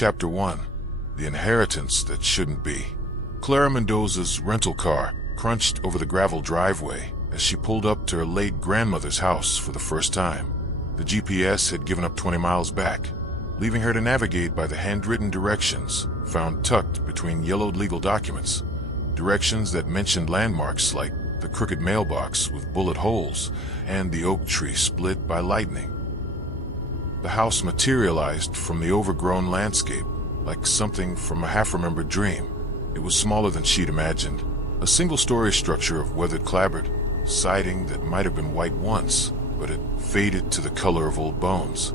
Chapter 1. The Inheritance That Shouldn't Be. Clara Mendoza's rental car crunched over the gravel driveway as she pulled up to her late grandmother's house for the first time. The GPS had given up 20 miles back, leaving her to navigate by the handwritten directions found tucked between yellowed legal documents. Directions that mentioned landmarks like the crooked mailbox with bullet holes and the oak tree split by lightning. The house materialized from the overgrown landscape like something from a half-remembered dream. It was smaller than she'd imagined, a single-story structure of weathered clapboard, siding that might have been white once, but it faded to the color of old bones.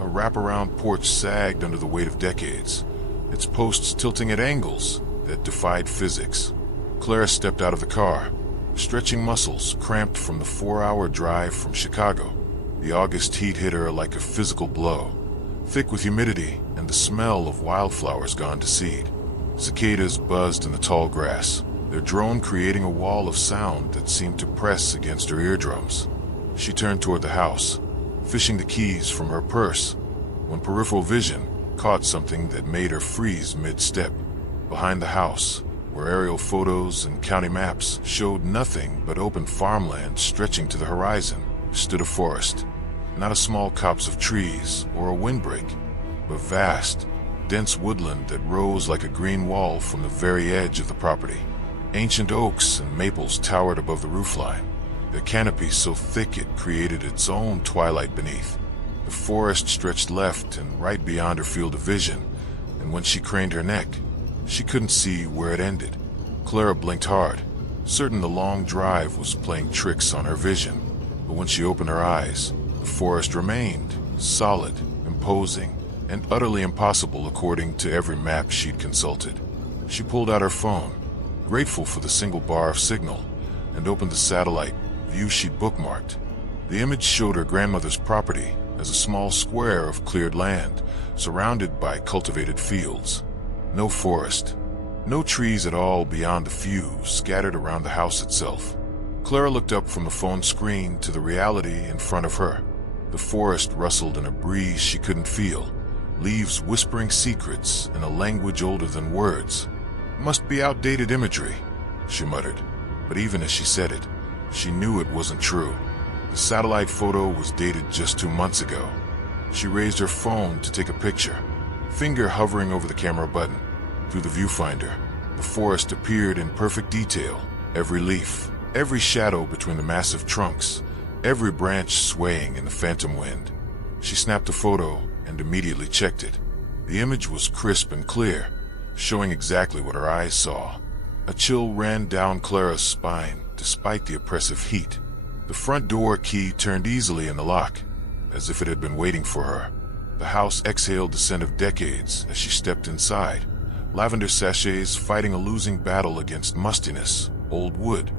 A wraparound porch sagged under the weight of decades, its posts tilting at angles that defied physics. Clara stepped out of the car, stretching muscles cramped from the 4-hour drive from Chicago. The August heat hit her like a physical blow, thick with humidity and the smell of wildflowers gone to seed. Cicadas buzzed in the tall grass, their drone creating a wall of sound that seemed to press against her eardrums. She turned toward the house, fishing the keys from her purse, when peripheral vision caught something that made her freeze mid-step. Behind the house, where aerial photos and county maps showed nothing but open farmland stretching to the horizon, stood a forest. Not a small copse of trees or a windbreak, but vast, dense woodland that rose like a green wall from the very edge of the property. Ancient oaks and maples towered above the roofline, their canopy so thick it created its own twilight beneath. The forest stretched left and right beyond her field of vision, and when she craned her neck, she couldn't see where it ended. Clara blinked hard, certain the long drive was playing tricks on her vision, but when she opened her eyes, the forest remained solid, imposing, and utterly impossible according to every map she'd consulted. She pulled out her phone, grateful for the single bar of signal, and opened the satellite view she'd bookmarked. The image showed her grandmother's property as a small square of cleared land, surrounded by cultivated fields. No forest, no trees at all beyond the few scattered around the house itself. Clara looked up from the phone screen to the reality in front of her. The forest rustled in a breeze she couldn't feel, leaves whispering secrets in a language older than words. "Must be outdated imagery," she muttered, but even as she said it, she knew it wasn't true. The satellite photo was dated just 2 months ago. She raised her phone to take a picture, finger hovering over the camera button. Through the viewfinder, the forest appeared in perfect detail, every leaf, every shadow between the massive trunks, every branch swaying in the phantom wind. She snapped a photo and immediately checked it. The image was crisp and clear, showing exactly what her eyes saw. A chill ran down Clara's spine despite the oppressive heat. The front door key turned easily in the lock, as if it had been waiting for her. The house exhaled the scent of decades as she stepped inside, lavender sachets fighting a losing battle against mustiness, old wood,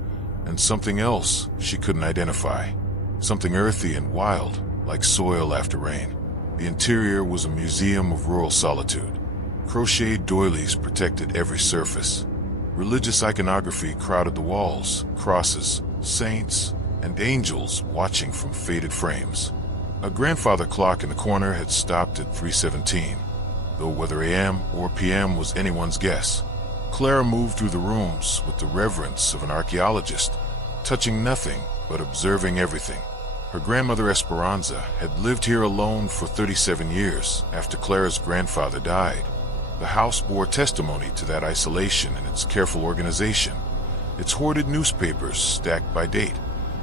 and something else she couldn't identify. Something earthy and wild, like soil after rain. The interior was a museum of rural solitude. Crocheted doilies protected every surface. Religious iconography crowded the walls, crosses, saints, and angels watching from faded frames. A grandfather clock in the corner had stopped at 3:17, though whether AM or PM was anyone's guess. Clara moved through the rooms with the reverence of an archaeologist, touching nothing but observing everything. Her grandmother Esperanza had lived here alone for 37 years after Clara's grandfather died. The house bore testimony to that isolation and its careful organization, its hoarded newspapers stacked by date,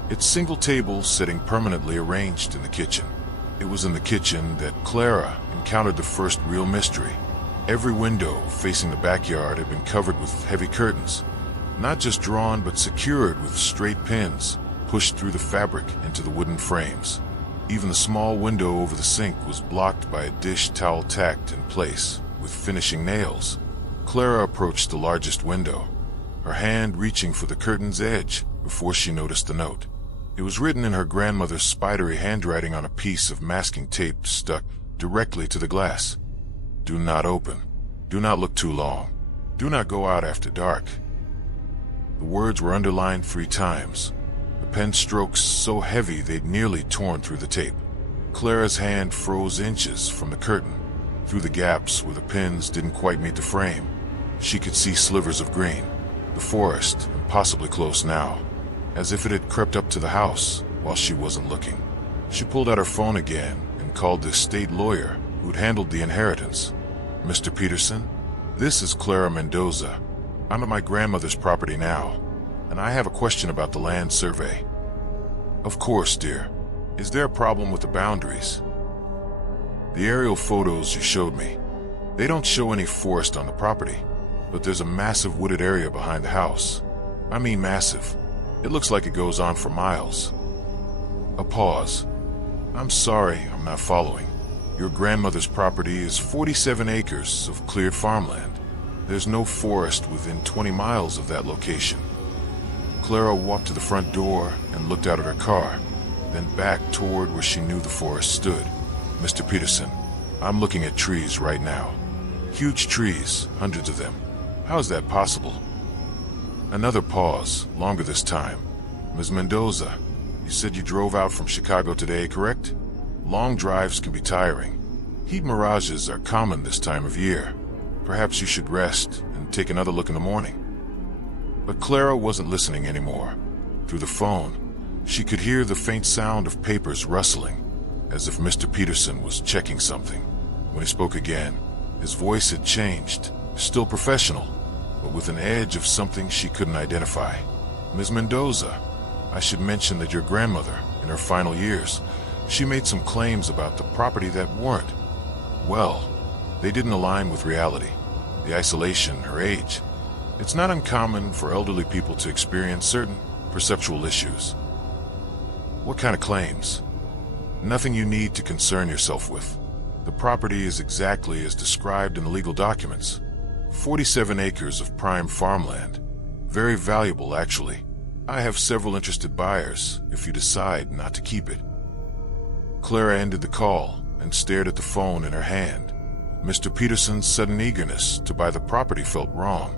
its single table sitting permanently arranged in the kitchen. It was in the kitchen that Clara encountered the first real mystery. Every window facing the backyard had been covered with heavy curtains, not just drawn but secured with straight pins pushed through the fabric into the wooden frames. Even the small window over the sink was blocked by a dish towel tacked in place with finishing nails. Clara approached the largest window, her hand reaching for the curtain's edge before she noticed the note. It was written in her grandmother's spidery handwriting on a piece of masking tape stuck directly to the glass. "Do not open. Do not look too long. Do not go out after dark." The words were underlined 3 times, the pen strokes so heavy they'd nearly torn through the tape. Clara's hand froze inches from the curtain, Through the gaps where the pins didn't quite meet the frame, she could see slivers of green. The forest, impossibly close now, as if it had crept up to the house while she wasn't looking. She pulled out her phone again and called the estate lawyer who'd handled the inheritance. "Mr. Peterson, this is Clara Mendoza. I'm at my grandmother's property now, and I have a question about the land survey." "Of course, dear. Is there a problem with the boundaries?" "The aerial photos you showed me, they don't show any forest on the property, but there's a massive wooded area behind the house. I mean massive. It looks like it goes on for miles." A pause. "I'm sorry, I'm not following. Your grandmother's property is 47 acres of cleared farmland. There's no forest within 20 miles of that location." Clara walked to the front door and looked out at her car, then back toward where she knew the forest stood. "Mr. Peterson, I'm looking at trees right now. Huge trees, hundreds of them. How is that possible?" Another pause, longer this time. "Ms. Mendoza, you said you drove out from Chicago today, correct? Long drives can be tiring. Heat mirages are common this time of year. Perhaps you should rest and take another look in the morning." But Clara wasn't listening anymore. Through the phone, she could hear the faint sound of papers rustling, as if Mr. Peterson was checking something. When he spoke again, his voice had changed, still professional, but with an edge of something she couldn't identify. "Ms. Mendoza, I should mention that your grandmother, in her final years, she made some claims about the property that weren't, well, they didn't align with reality. The isolation, her age. It's not uncommon for elderly people to experience certain perceptual issues." "What kind of claims?" "Nothing you need to concern yourself with. The property is exactly as described in the legal documents. 47 acres of prime farmland. Very valuable, actually. I have several interested buyers if you decide not to keep it." Clara ended the call and stared at the phone in her hand. Mr. Peterson's sudden eagerness to buy the property felt wrong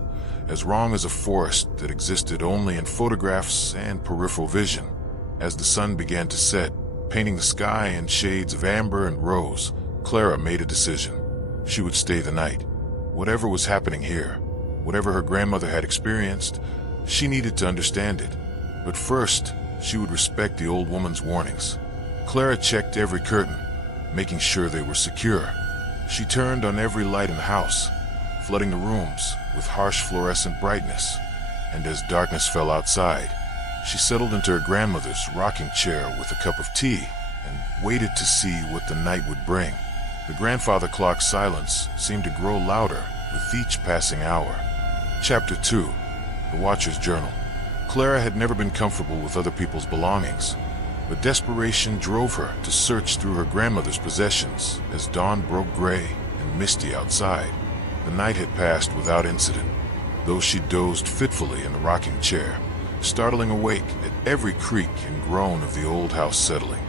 as a forest that existed only in photographs and peripheral vision. As the sun began to set, painting the sky in shades of amber and rose, Clara made a decision. She would stay the night. Whatever was happening here, whatever her grandmother had experienced, she needed to understand it. But first, she would respect the old woman's warnings. Clara checked every curtain, making sure they were secure. She turned on every light in the house, flooding the rooms with harsh fluorescent brightness. And as darkness fell outside, she settled into her grandmother's rocking chair with a cup of tea and waited to see what the night would bring. The grandfather clock's silence seemed to grow louder with each passing hour. Chapter 2. The Watcher's Journal. Clara had never been comfortable with other people's belongings, but desperation drove her to search through her grandmother's possessions as dawn broke gray and misty outside. The night had passed without incident, though she dozed fitfully in the rocking chair, startling awake at every creak and groan of the old house settling.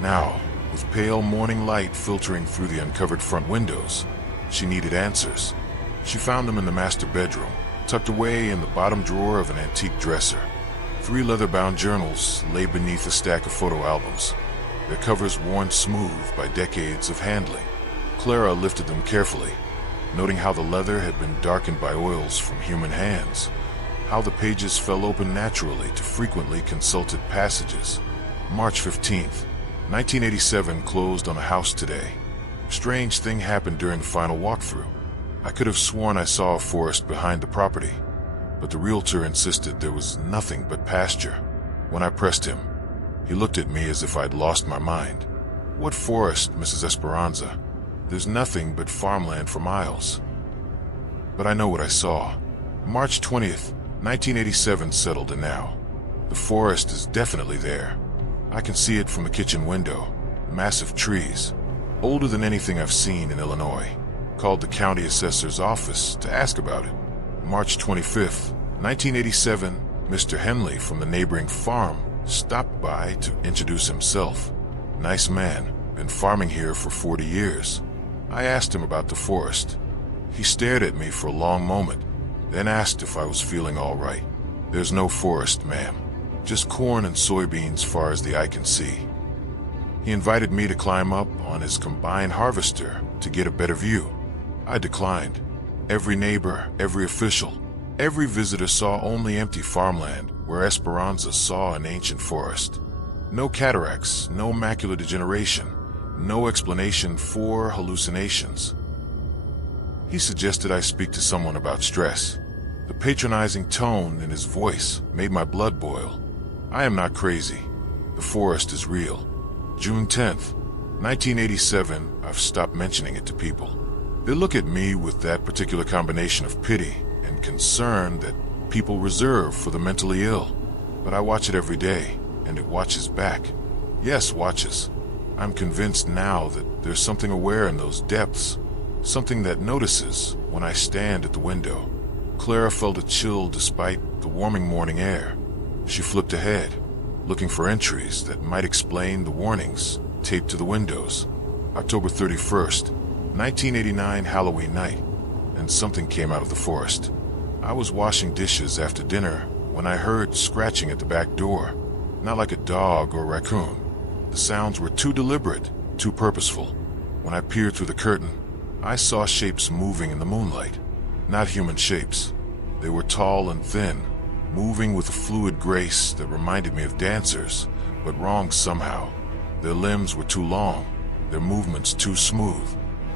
Now, with pale morning light filtering through the uncovered front windows, she needed answers. She found them in the master bedroom, tucked away in the bottom drawer of an antique dresser. 3 leather-bound journals lay beneath a stack of photo albums, their covers worn smooth by decades of handling. Clara lifted them carefully, noting how the leather had been darkened by oils from human hands, how the pages fell open naturally to frequently consulted passages. March 15th, 1987 closed on a house today. Strange thing happened during the final walkthrough. I could have sworn I saw a forest behind the property, but the realtor insisted there was nothing but pasture. When I pressed him, he looked at me as if I'd lost my mind. "What forest, Mrs. Esperanza? There's nothing but farmland for miles." But I know what I saw. March 20th, 1987 settled in now. The forest is definitely there. I can see it from the kitchen window. Massive trees, older than anything I've seen in Illinois. Called the county assessor's office to ask about it. March 25th, 1987, Mr. Henley from the neighboring farm stopped by to introduce himself. Nice man, been farming here for 40 years. I asked him about the forest. He stared at me for a long moment, then asked if I was feeling all right. "There's no forest, ma'am. Just corn and soybeans far as the eye can see." He invited me to climb up on his combine harvester to get a better view. I declined. Every neighbor, every official, every visitor saw only empty farmland where Esperanza saw an ancient forest. No cataracts, no macular degeneration, no explanation for hallucinations. He suggested I speak to someone about stress. The patronizing tone in his voice made my blood boil. I am not crazy. The forest is real. June 10th, 1987, I've stopped mentioning it to people. They look at me with that particular combination of pity and concern that people reserve for the mentally ill. But I watch it every day, and it watches back. Yes, watches. I'm convinced now that there's something aware in those depths, something that notices when I stand at the window. Clara felt a chill despite the warming morning air. She flipped ahead, looking for entries that might explain the warnings taped to the windows. October 31st, 1989, Halloween night, and something came out of the forest. I was washing dishes after dinner when I heard scratching at the back door. Not like a dog or a raccoon. The sounds were too deliberate, too purposeful. When I peered through the curtain, I saw shapes moving in the moonlight. Not human shapes. They were tall and thin, moving with a fluid grace that reminded me of dancers, but wrong somehow. Their limbs were too long, their movements too smooth.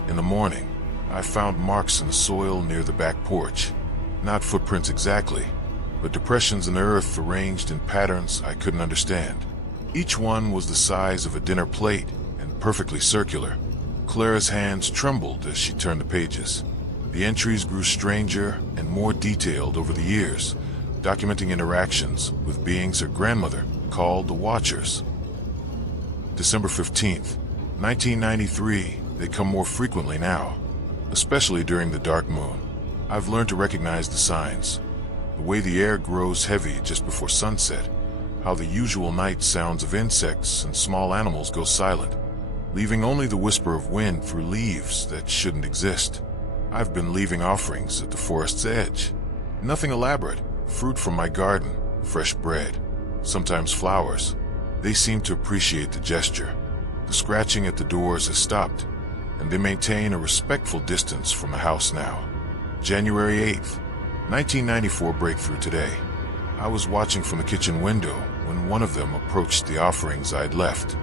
In the morning, I found marks in the soil near the back porch. Not footprints exactly, but depressions in the earth arranged in patterns I couldn't understand. Each one was the size of a dinner plate and perfectly circular. Clara's hands trembled as she turned the pages. The entries grew stranger and more detailed over the years, documenting interactions with beings her grandmother called the Watchers. December 15th, 1993, they come more frequently now, especially during the dark moon. I've learned to recognize the signs. The way the air grows heavy just before sunset, how the usual night sounds of insects and small animals go silent, leaving only the whisper of wind through leaves that shouldn't exist. I've been leaving offerings at the forest's edge. Nothing elaborate, fruit from my garden, fresh bread, sometimes flowers. They seem to appreciate the gesture. The scratching at the doors has stopped, and they maintain a respectful distance from the house now. January 8th, 1994, breakthrough today. I was watching from the kitchen window when one of them approached the offerings I'd left.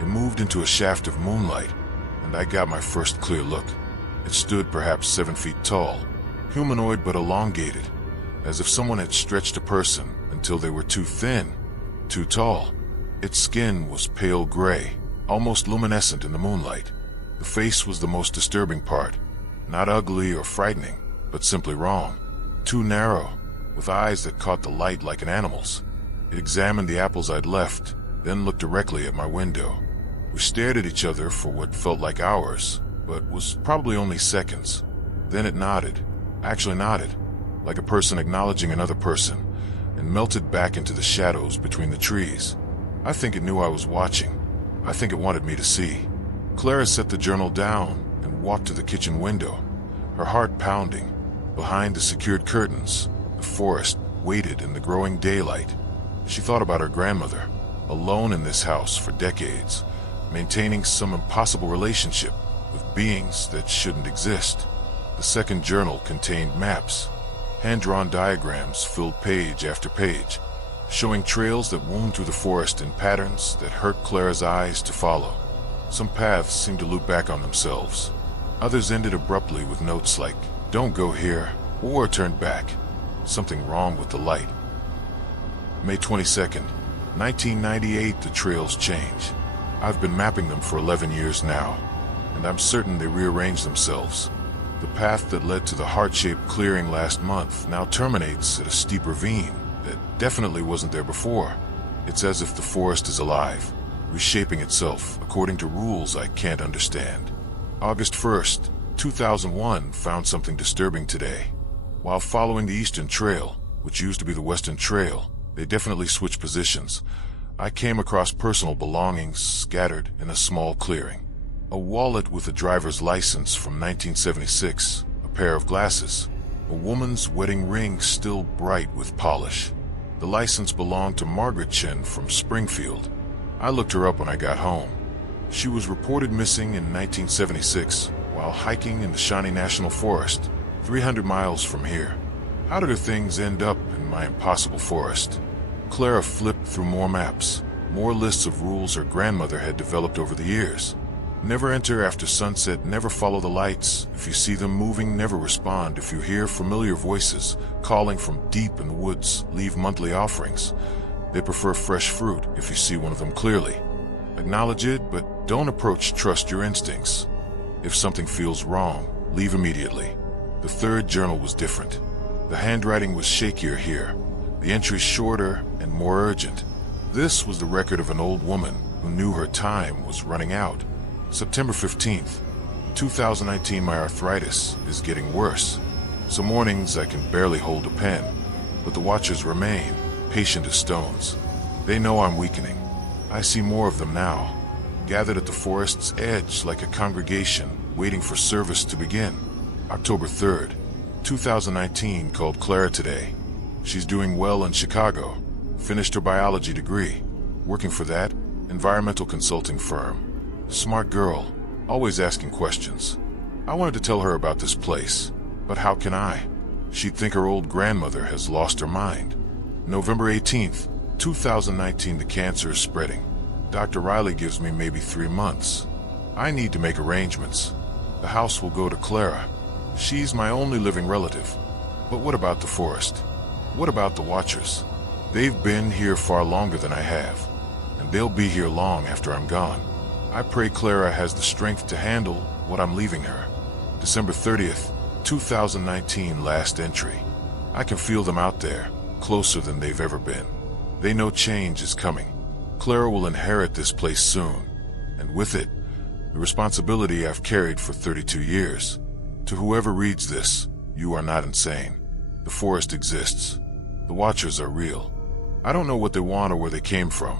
It moved into a shaft of moonlight, and I got my first clear look. It stood perhaps 7 feet tall, humanoid but elongated, as if someone had stretched a person until they were too thin, too tall. Its skin was pale gray, almost luminescent in the moonlight. The face was the most disturbing part. Not ugly or frightening, but simply wrong. Too narrow, with eyes that caught the light like an animal's. It examined the apples I'd left, then looked directly at my window. We stared at each other for what felt like hours, but was probably only seconds. Then it nodded, actually nodded, like a person acknowledging another person, and melted back into the shadows between the trees. I think it knew I was watching. I think it wanted me to see. Clara set the journal down and walked to the kitchen window, her heart pounding. Behind the secured curtains, the forest waited in the growing daylight. She thought about her grandmother, alone in this house for decades, maintaining some impossible relationship with beings that shouldn't exist. The second journal contained maps. Hand-drawn diagrams filled page after page, showing trails that wound through the forest in patterns that hurt Clara's eyes to follow. Some paths seemed to loop back on themselves. Others ended abruptly with notes like, "Don't go here," or "Turn back. Something wrong with the light." May 22nd, 1998, the trails change. I've been mapping them for 11 years now, and I'm certain they rearranged themselves. The path that led to the heart-shaped clearing last month now terminates at a steep ravine that definitely wasn't there before. It's as if the forest is alive, reshaping itself according to rules I can't understand. August 1st, 2001, found something disturbing today. While following the Eastern Trail, which used to be the Western Trail, they definitely switched positions. I came across personal belongings scattered in a small clearing. A wallet with a driver's license from 1976, a pair of glasses, a woman's wedding ring still bright with polish. The license belonged to Margaret Chen from Springfield. I looked her up when I got home. She was reported missing in 1976 while hiking in the Shawnee National Forest, 300 miles from here. How did her things end up in my impossible forest? Clara flipped through more maps, more lists of rules her grandmother had developed over the years. Never enter after sunset, never follow the lights. If you see them moving, never respond. If you hear familiar voices calling from deep in the woods, leave monthly offerings. They prefer fresh fruit if you see one of them clearly. Acknowledge it, but don't approach. Trust your instincts. If something feels wrong, leave immediately. The third journal was different. The handwriting was shakier here, the entries shorter and more urgent. This was the record of an old woman who knew her time was running out. September 15th, 2019. My arthritis is getting worse. Some mornings I can barely hold a pen, but the watchers remain, patient as stones. They know I'm weakening. I see more of them now, gathered at the forest's edge like a congregation waiting for service to begin. October 3rd, 2019. Called Clara today. She's doing well in Chicago. Finished her biology degree, working for that environmental consulting firm. Smart girl, always asking questions. I wanted to tell her about this place, but how can I? She'd think her old grandmother has lost her mind. November 18th, 2019. The cancer is spreading. Dr. Riley gives me maybe 3 months. I need to make arrangements. The house will go to Clara. She's my only living relative. But what about the forest? What about the watchers? They've been here far longer than I have, and they'll be here long after I'm gone. I pray Clara has the strength to handle what I'm leaving her. December 30th, 2019. Last entry. I can feel them out there, closer than they've ever been. They know change is coming. Clara will inherit this place soon, and with it, the responsibility I've carried for 32 years. To whoever reads this, you are not insane. The forest exists. The watchers are real. I don't know what they want or where they came from,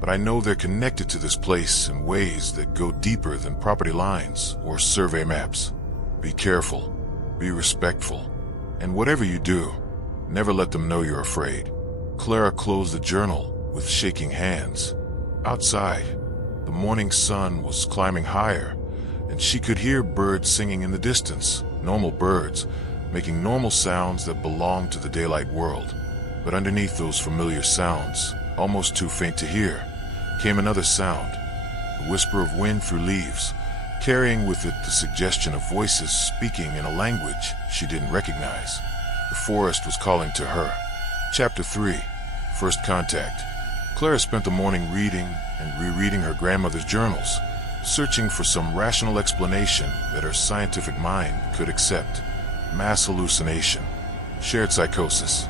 but I know they're connected to this place in ways that go deeper than property lines or survey maps. Be careful, be respectful, and whatever you do, never let them know you're afraid. Clara closed the journal with shaking hands. Outside, the morning sun was climbing higher, and she could hear birds singing in the distance, normal birds, making normal sounds that belong to the daylight world. But underneath those familiar sounds, almost too faint to hear, came another sound, the whisper of wind through leaves, carrying with it the suggestion of voices speaking in a language she didn't recognize. The forest was calling to her. Chapter 3, First Contact. Clara spent the morning reading and rereading her grandmother's journals, searching for some rational explanation that her scientific mind could accept. Mass hallucination, shared psychosis,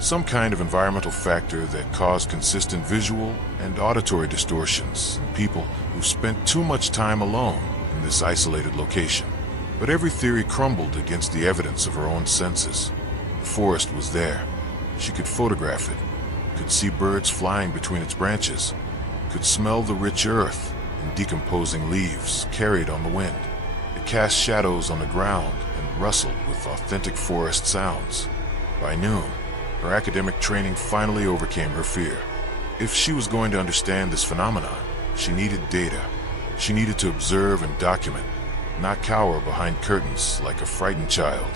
some kind of environmental factor that caused consistent visual and auditory distortions in people who spent too much time alone in this isolated location. But every theory crumbled against the evidence of her own senses. The forest was there. She could photograph it, could see birds flying between its branches, could smell the rich earth and decomposing leaves carried on the wind. It cast shadows on the ground and rustled with authentic forest sounds. By noon, her academic training finally overcame her fear. If she was going to understand this phenomenon, she needed data. She needed to observe and document, not cower behind curtains like a frightened child.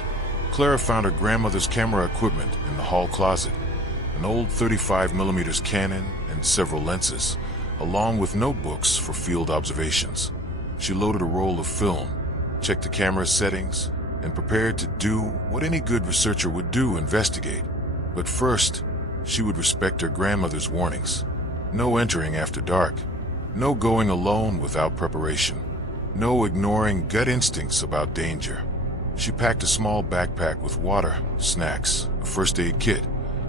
Clara found her grandmother's camera equipment in the hall closet, an old 35mm Canon and several lenses, along with notebooks for field observations. She loaded a roll of film, checked the camera's settings, and prepared to do what any good researcher would do: investigate. But first, she would respect her grandmother's warnings. No entering after dark. No going alone without preparation. No ignoring gut instincts about danger. She packed a small backpack with water, snacks, a first aid kit,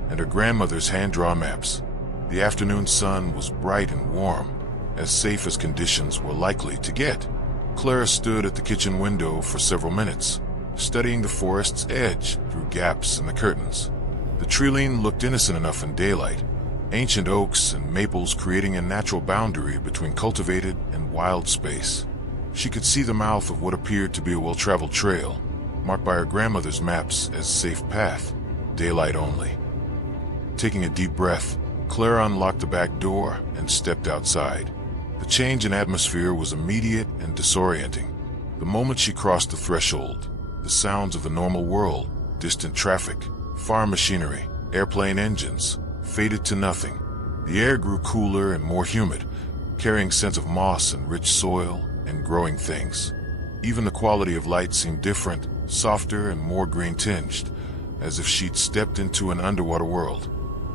and her grandmother's hand-drawn maps. The afternoon sun was bright and warm, as safe as conditions were likely to get. Clara stood at the kitchen window for several minutes, studying the forest's edge through gaps in the curtains. The treeline looked innocent enough in daylight, ancient oaks and maples creating a natural boundary between cultivated and wild space. She could see the mouth of what appeared to be a well-traveled trail, marked by her grandmother's maps as safe path, daylight only. Taking a deep breath, Clara unlocked the back door and stepped outside. The change in atmosphere was immediate and disorienting. The moment she crossed the threshold, the sounds of the normal world, distant traffic, farm machinery, airplane engines, faded to nothing. The air grew cooler and more humid, carrying scents of moss and rich soil and growing things. Even the quality of light seemed different, softer and more green-tinged, as if she'd stepped into an underwater world.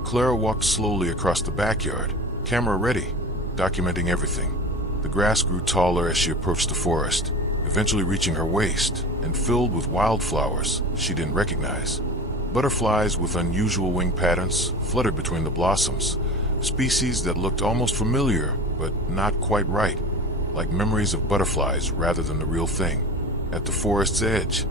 Clara walked slowly across the backyard, camera ready, documenting everything. The grass grew taller as she approached the forest, eventually reaching her waist and filled with wildflowers she didn't recognize. Butterflies with unusual wing patterns fluttered between the blossoms, species that looked almost familiar but not quite right, like memories of butterflies rather than the real thing. At the forest's edge,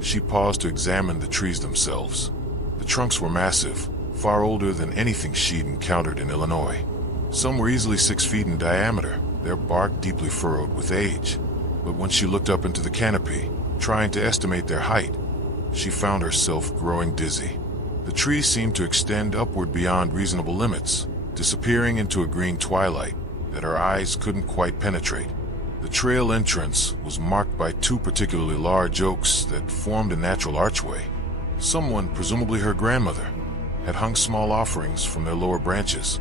she paused to examine the trees themselves. The trunks were massive, far older than anything she'd encountered in Illinois. Some were easily 6 feet in diameter, their bark deeply furrowed with age. But when she looked up into the canopy, trying to estimate their height, she found herself growing dizzy. The trees seemed to extend upward beyond reasonable limits, disappearing into a green twilight that her eyes couldn't quite penetrate. The trail entrance was marked by 2 particularly large oaks that formed a natural archway. Someone, presumably her grandmother, had hung small offerings from their lower branches.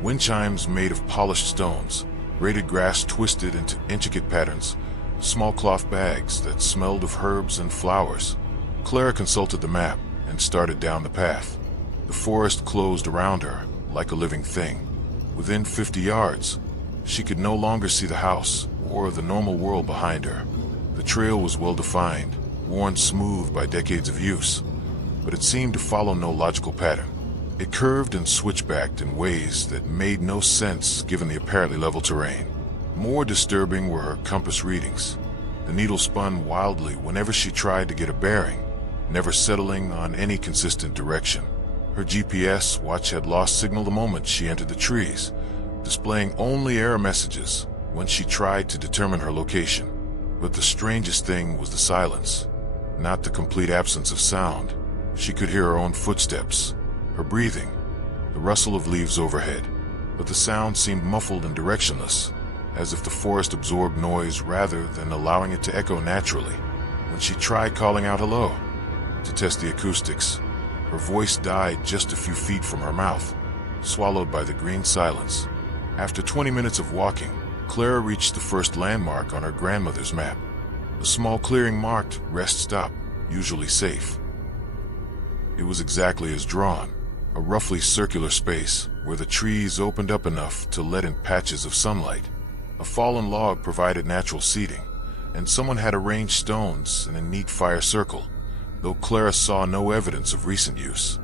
Wind chimes made of polished stones, braided grass twisted into intricate patterns, small cloth bags that smelled of herbs and flowers. Clara consulted the map and started down the path. The forest closed around her like a living thing. Within 50 yards, she could no longer see the house or the normal world behind her. The trail was well defined, worn smooth by decades of use, but it seemed to follow no logical pattern. It curved and switchbacked in ways that made no sense given the apparently level terrain. More disturbing were her compass readings. The needle spun wildly whenever she tried to get a bearing, never settling on any consistent direction. Her GPS watch had lost signal the moment she entered the trees, displaying only error messages when she tried to determine her location. But the strangest thing was the silence, not the complete absence of sound. She could hear her own footsteps, her breathing, the rustle of leaves overhead, but the sound seemed muffled and directionless, as if the forest absorbed noise rather than allowing it to echo naturally. When she tried calling out hello to test the acoustics, her voice died just a few feet from her mouth, swallowed by the green silence. After 20 minutes of walking, Clara reached the first landmark on her grandmother's map. A small clearing marked Rest Stop, usually safe. It was exactly as drawn, a roughly circular space where the trees opened up enough to let in patches of sunlight. A fallen log provided natural seating, and someone had arranged stones in a neat fire circle, though Clara saw no evidence of recent use.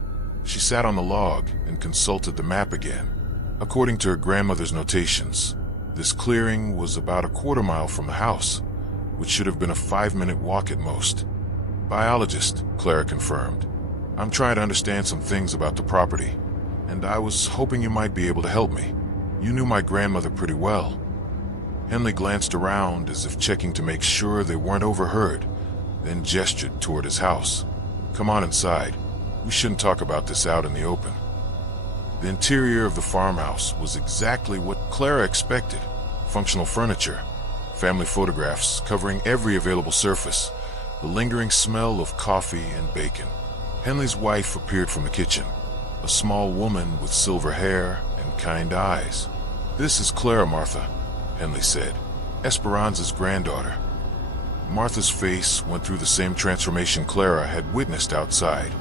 She sat on the log and consulted the map again. According to her grandmother's notations, this clearing was about a quarter-mile from the house, which should have been a 5-minute walk at most. Biologist, Clara confirmed. I'm trying to understand some things about the property, and I was hoping you might be able to help me. You knew my grandmother pretty well. Henley glanced around as if checking to make sure they weren't overheard, then gestured toward his house. Come on inside. We shouldn't talk about this out in the open. The interior of the farmhouse was exactly what Clara expected. Functional furniture, family photographs covering every available surface, the lingering smell of coffee and bacon. Henley's wife appeared from the kitchen, a small woman with silver hair and kind eyes. This is Clara, Martha, Henley said, Esperanza's granddaughter. Martha's face went through the same transformation Clara had witnessed outside.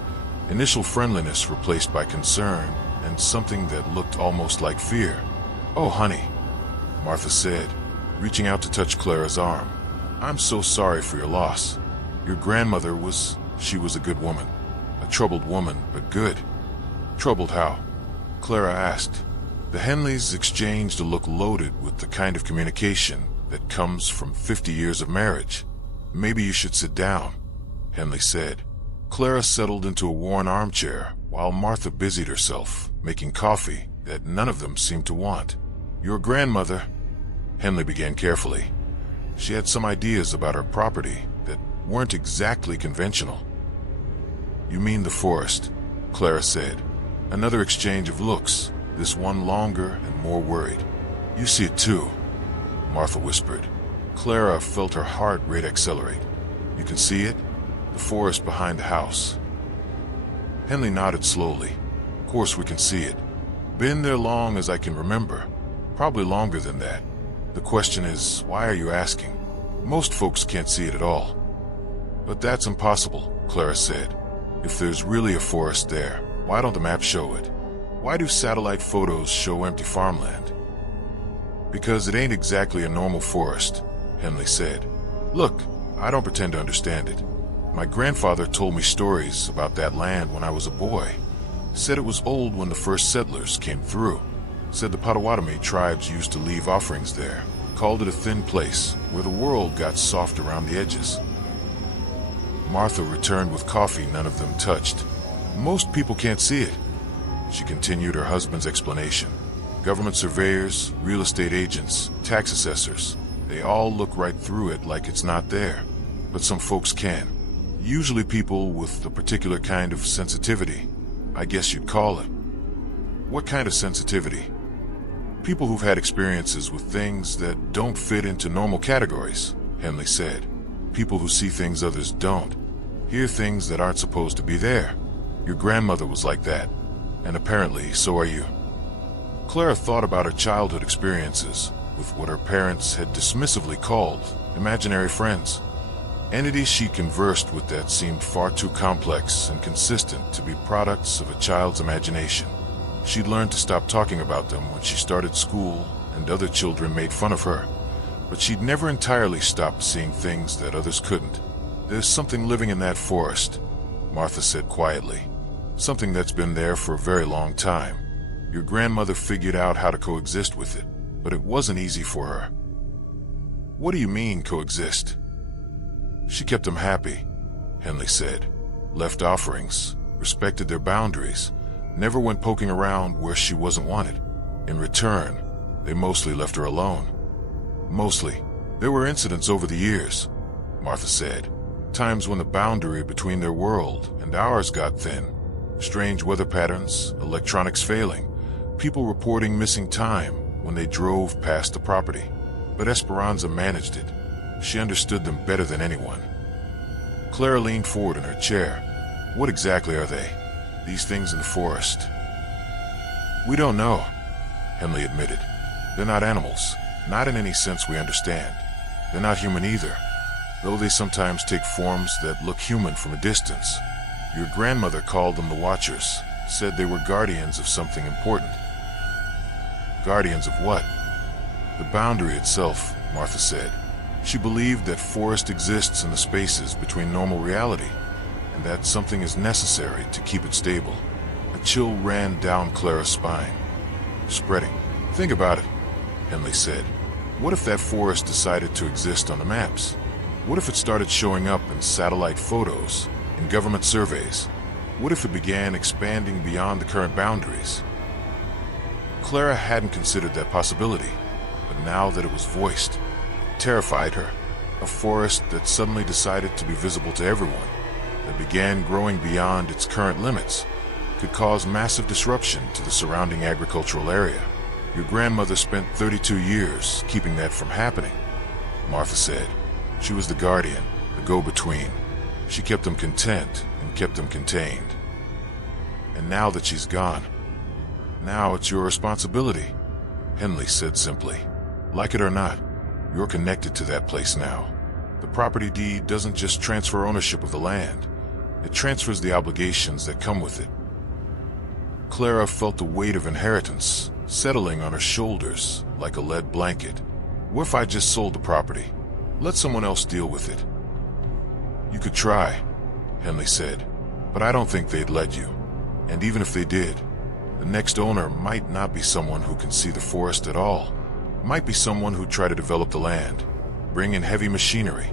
Initial friendliness replaced by concern and something that looked almost like fear. Oh, honey, Martha said, reaching out to touch Clara's arm. I'm so sorry for your loss. Your grandmother she was a good woman. A troubled woman, but good. Troubled how? Clara asked. The Henleys exchanged a look loaded with the kind of communication that comes from 50 years of marriage. Maybe you should sit down, Henley said. Clara settled into a worn armchair while Martha busied herself making coffee that none of them seemed to want. Your grandmother, Henley began carefully. She had some ideas about her property that weren't exactly conventional. You mean the forest, Clara said. Another exchange of looks, this one longer and more worried. You see it too, Martha whispered. Clara felt her heart rate accelerate. You can see it? The forest behind the house. Henley nodded slowly. Of course we can see it. Been there long as I can remember. Probably longer than that. The question is, why are you asking? Most folks can't see it at all. But that's impossible, Clara said. If there's really a forest there, why don't the maps show it? Why do satellite photos show empty farmland? Because it ain't exactly a normal forest, Henley said. Look, I don't pretend to understand it. My grandfather told me stories about that land when I was a boy. Said it was old when the first settlers came through. Said the Potawatomi tribes used to leave offerings there. Called it a thin place where the world got soft around the edges. Martha returned with coffee none of them touched. Most people can't see it. She continued her husband's explanation. Government surveyors, real estate agents, tax assessors, they all look right through it like it's not there. But some folks can. Usually people with a particular kind of sensitivity, I guess you'd call it. What kind of sensitivity? People who've had experiences with things that don't fit into normal categories, Henley said. People who see things others don't. Hear things that aren't supposed to be there. Your grandmother was like that, and apparently so are you. Clara thought about her childhood experiences with what her parents had dismissively called imaginary friends. Entities she conversed with that seemed far too complex and consistent to be products of a child's imagination. She'd learned to stop talking about them when she started school and other children made fun of her. But she'd never entirely stopped seeing things that others couldn't. There's something living in that forest, Martha said quietly. Something that's been there for a very long time. Your grandmother figured out how to coexist with it, but it wasn't easy for her. What do you mean, coexist? She kept them happy, Henley said. Left offerings, respected their boundaries, never went poking around where she wasn't wanted. In return, they mostly left her alone. Mostly. There were incidents over the years, Martha said. Times when the boundary between their world and ours got thin. Strange weather patterns, electronics failing, people reporting missing time when they drove past the property. But Esperanza managed it. She understood them better than anyone. Clara leaned forward in her chair. What exactly are they? These things in the forest? We don't know, Henley admitted. They're not animals, not in any sense we understand. They're not human either, though they sometimes take forms that look human from a distance. Your grandmother called them the Watchers, said they were guardians of something important. Guardians of what? The boundary itself, Martha said. She believed that forest exists in the spaces between normal reality, and that something is necessary to keep it stable. A chill ran down Clara's spine, spreading. Think about it, Henley said. What if that forest decided to exist on the maps? What if it started showing up in satellite photos, in government surveys? What if it began expanding beyond the current boundaries? Clara hadn't considered that possibility, but now that it was voiced, it terrified her. A forest that suddenly decided to be visible to everyone, that began growing beyond its current limits, could cause massive disruption to the surrounding agricultural area. Your grandmother spent 32 years keeping that from happening, Martha said. She was the guardian, the go-between. She kept them content and kept them contained. And now that she's gone, now it's your responsibility, Henley said simply. Like it or not, you're connected to that place now. The property deed doesn't just transfer ownership of the land, it transfers the obligations that come with it. Clara felt the weight of inheritance settling on her shoulders like a lead blanket. What if I just sold the property? Let someone else deal with it. You could try, Henley said, but I don't think they'd let you. And even if they did, the next owner might not be someone who can see the forest at all. Might be someone who'd try to develop the land, bring in heavy machinery,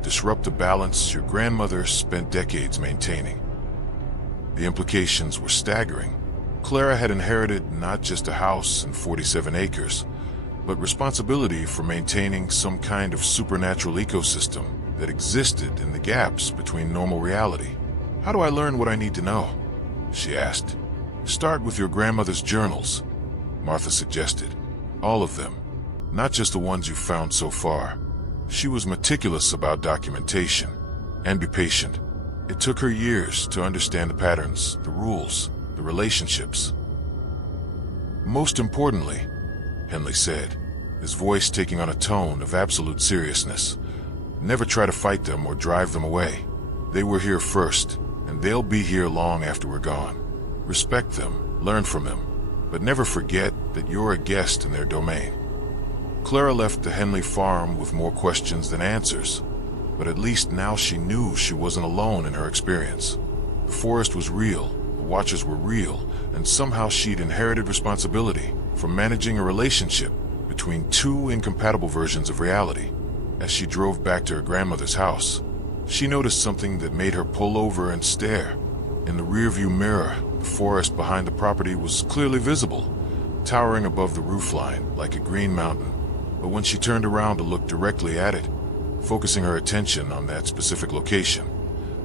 disrupt the balance your grandmother spent decades maintaining. The implications were staggering. Clara had inherited not just a house and 47 acres, but responsibility for maintaining some kind of supernatural ecosystem that existed in the gaps between normal reality. How do I learn what I need to know? She asked. Start with your grandmother's journals, Martha suggested. All of them. not just the ones you've found so far. She was meticulous about documentation. And be patient. It took her years to understand the patterns, the rules, the relationships. Most importantly, Henley said, his voice taking on a tone of absolute seriousness, never try to fight them or drive them away. They were here first, and they'll be here long after we're gone. Respect them, learn from them, but never forget that you're a guest in their domain. Clara left the Henley farm with more questions than answers, but at least now she knew she wasn't alone in her experience. The forest was real, the Watchers were real, and somehow she'd inherited responsibility for managing a relationship between two incompatible versions of reality. As she drove back to her grandmother's house, she noticed something that made her pull over and stare. In the rearview mirror, the forest behind the property was clearly visible, towering above the roofline like a green mountain. But when she turned around to look directly at it, focusing her attention on that specific location,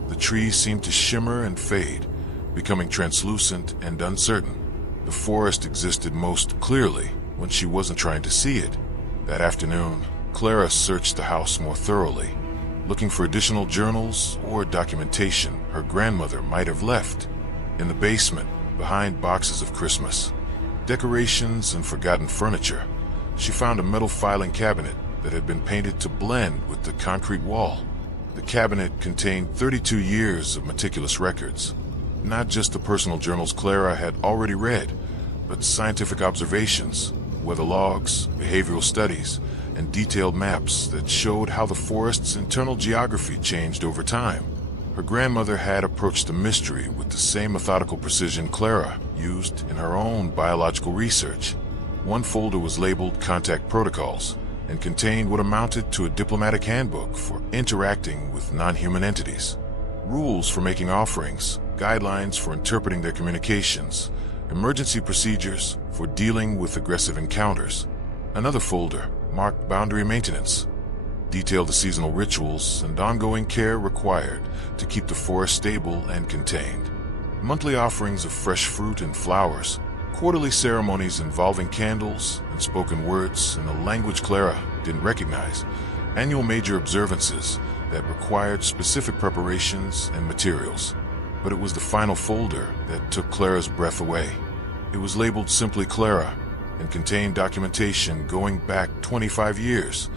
the trees seemed to shimmer and fade, becoming translucent and uncertain. The forest existed most clearly when she wasn't trying to see it. That afternoon, Clara searched the house more thoroughly, looking for additional journals or documentation her grandmother might have left. In the basement, behind boxes of Christmas decorations and forgotten furniture, she found a metal filing cabinet that had been painted to blend with the concrete wall. The cabinet contained 32 years of meticulous records, not just the personal journals Clara had already read, but scientific observations, weather logs, behavioral studies, and detailed maps that showed how the forest's internal geography changed over time. Her grandmother had approached the mystery with the same methodical precision Clara used in her own biological research. One folder was labeled Contact Protocols and contained what amounted to a diplomatic handbook for interacting with non-human entities. Rules for making offerings, guidelines for interpreting their communications, emergency procedures for dealing with aggressive encounters. Another folder, marked Boundary Maintenance, detailed the seasonal rituals and ongoing care required to keep the forest stable and contained. Monthly offerings of fresh fruit and flowers, quarterly ceremonies involving candles and spoken words in a language Clara didn't recognize, annual major observances that required specific preparations and materials. But it was the final folder that took Clara's breath away. It was labeled simply Clara and contained documentation going back 25 years,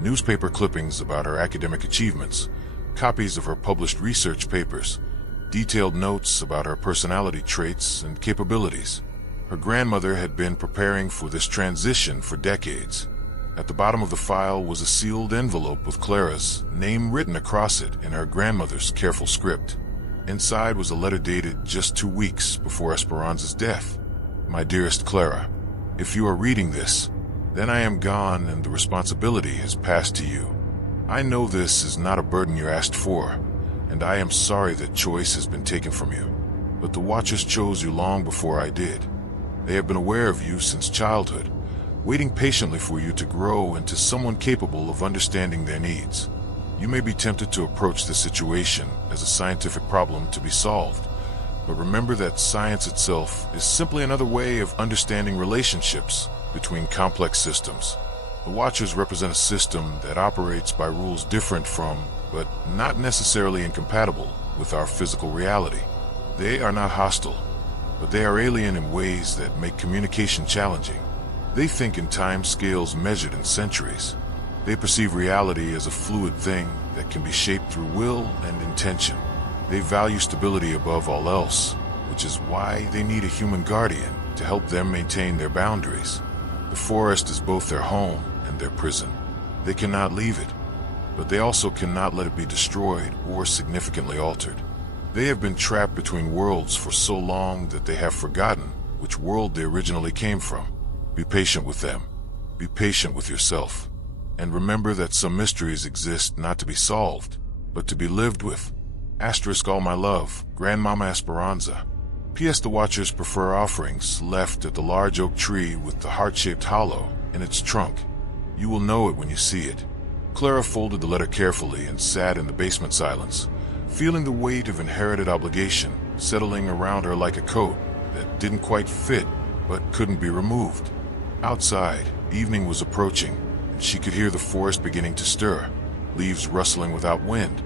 newspaper clippings about her academic achievements, copies of her published research papers, detailed notes about her personality traits and capabilities. Her grandmother had been preparing for this transition for decades. At the bottom of the file was a sealed envelope with Clara's name written across it in her grandmother's careful script. Inside was a letter dated just 2 weeks before Esperanza's death. My dearest Clara, if you are reading this, then I am gone and the responsibility has passed to you. I know this is not a burden you asked for, and I am sorry that choice has been taken from you. But the Watchers chose you long before I did. They have been aware of you since childhood, waiting patiently for you to grow into someone capable of understanding their needs. You may be tempted to approach this situation as a scientific problem to be solved, but remember that science itself is simply another way of understanding relationships between complex systems. The Watchers represent a system that operates by rules different from, but not necessarily incompatible with, our physical reality. They are not hostile, but they are alien in ways that make communication challenging. They think in time scales measured in centuries. They perceive reality as a fluid thing that can be shaped through will and intention. They value stability above all else, which is why they need a human guardian to help them maintain their boundaries. The forest is both their home and their prison. They cannot leave it, but they also cannot let it be destroyed or significantly altered. They have been trapped between worlds for so long that they have forgotten which world they originally came from. Be patient with them. Be patient with yourself. And remember that some mysteries exist not to be solved, but to be lived with. Asterisk all my love, Grandmama Esperanza. P.S. The Watchers prefer offerings left at the large oak tree with the heart-shaped hollow in its trunk. You will know it when you see it. Clara folded the letter carefully and sat in the basement silence, feeling the weight of inherited obligation settling around her like a coat that didn't quite fit but couldn't be removed. Outside, evening was approaching, and she could hear the forest beginning to stir, leaves rustling without wind,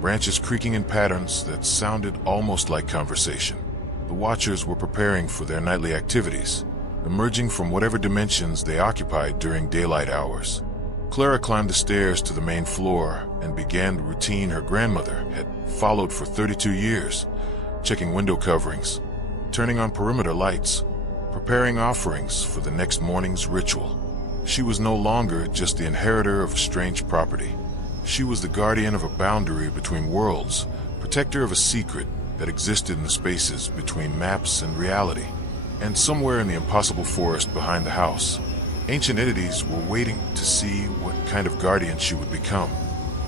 branches creaking in patterns that sounded almost like conversation. The watchers were preparing for their nightly activities, emerging from whatever dimensions they occupied during daylight hours. Clara climbed the stairs to the main floor and began the routine her grandmother had followed for 32 years, checking window coverings, turning on perimeter lights, preparing offerings for the next morning's ritual. She was no longer just the inheritor of a strange property. She was the guardian of a boundary between worlds, protector of a secret that existed in the spaces between maps and reality. And somewhere in the impossible forest behind the house, ancient entities were waiting to see what kind of guardian she would become.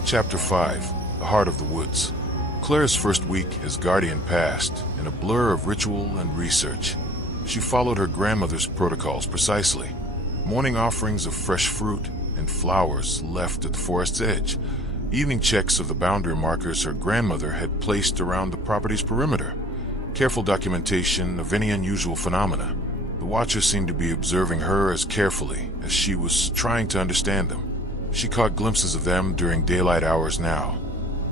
Chapter 5. The Heart of the Woods. Clara's first week as guardian passed in a blur of ritual and research. She followed her grandmother's protocols precisely. Morning offerings of fresh fruit and flowers left at the forest's edge. Evening checks of the boundary markers her grandmother had placed around the property's perimeter. Careful documentation of any unusual phenomena. The watchers seemed to be observing her as carefully as she was trying to understand them. She caught glimpses of them during daylight hours now.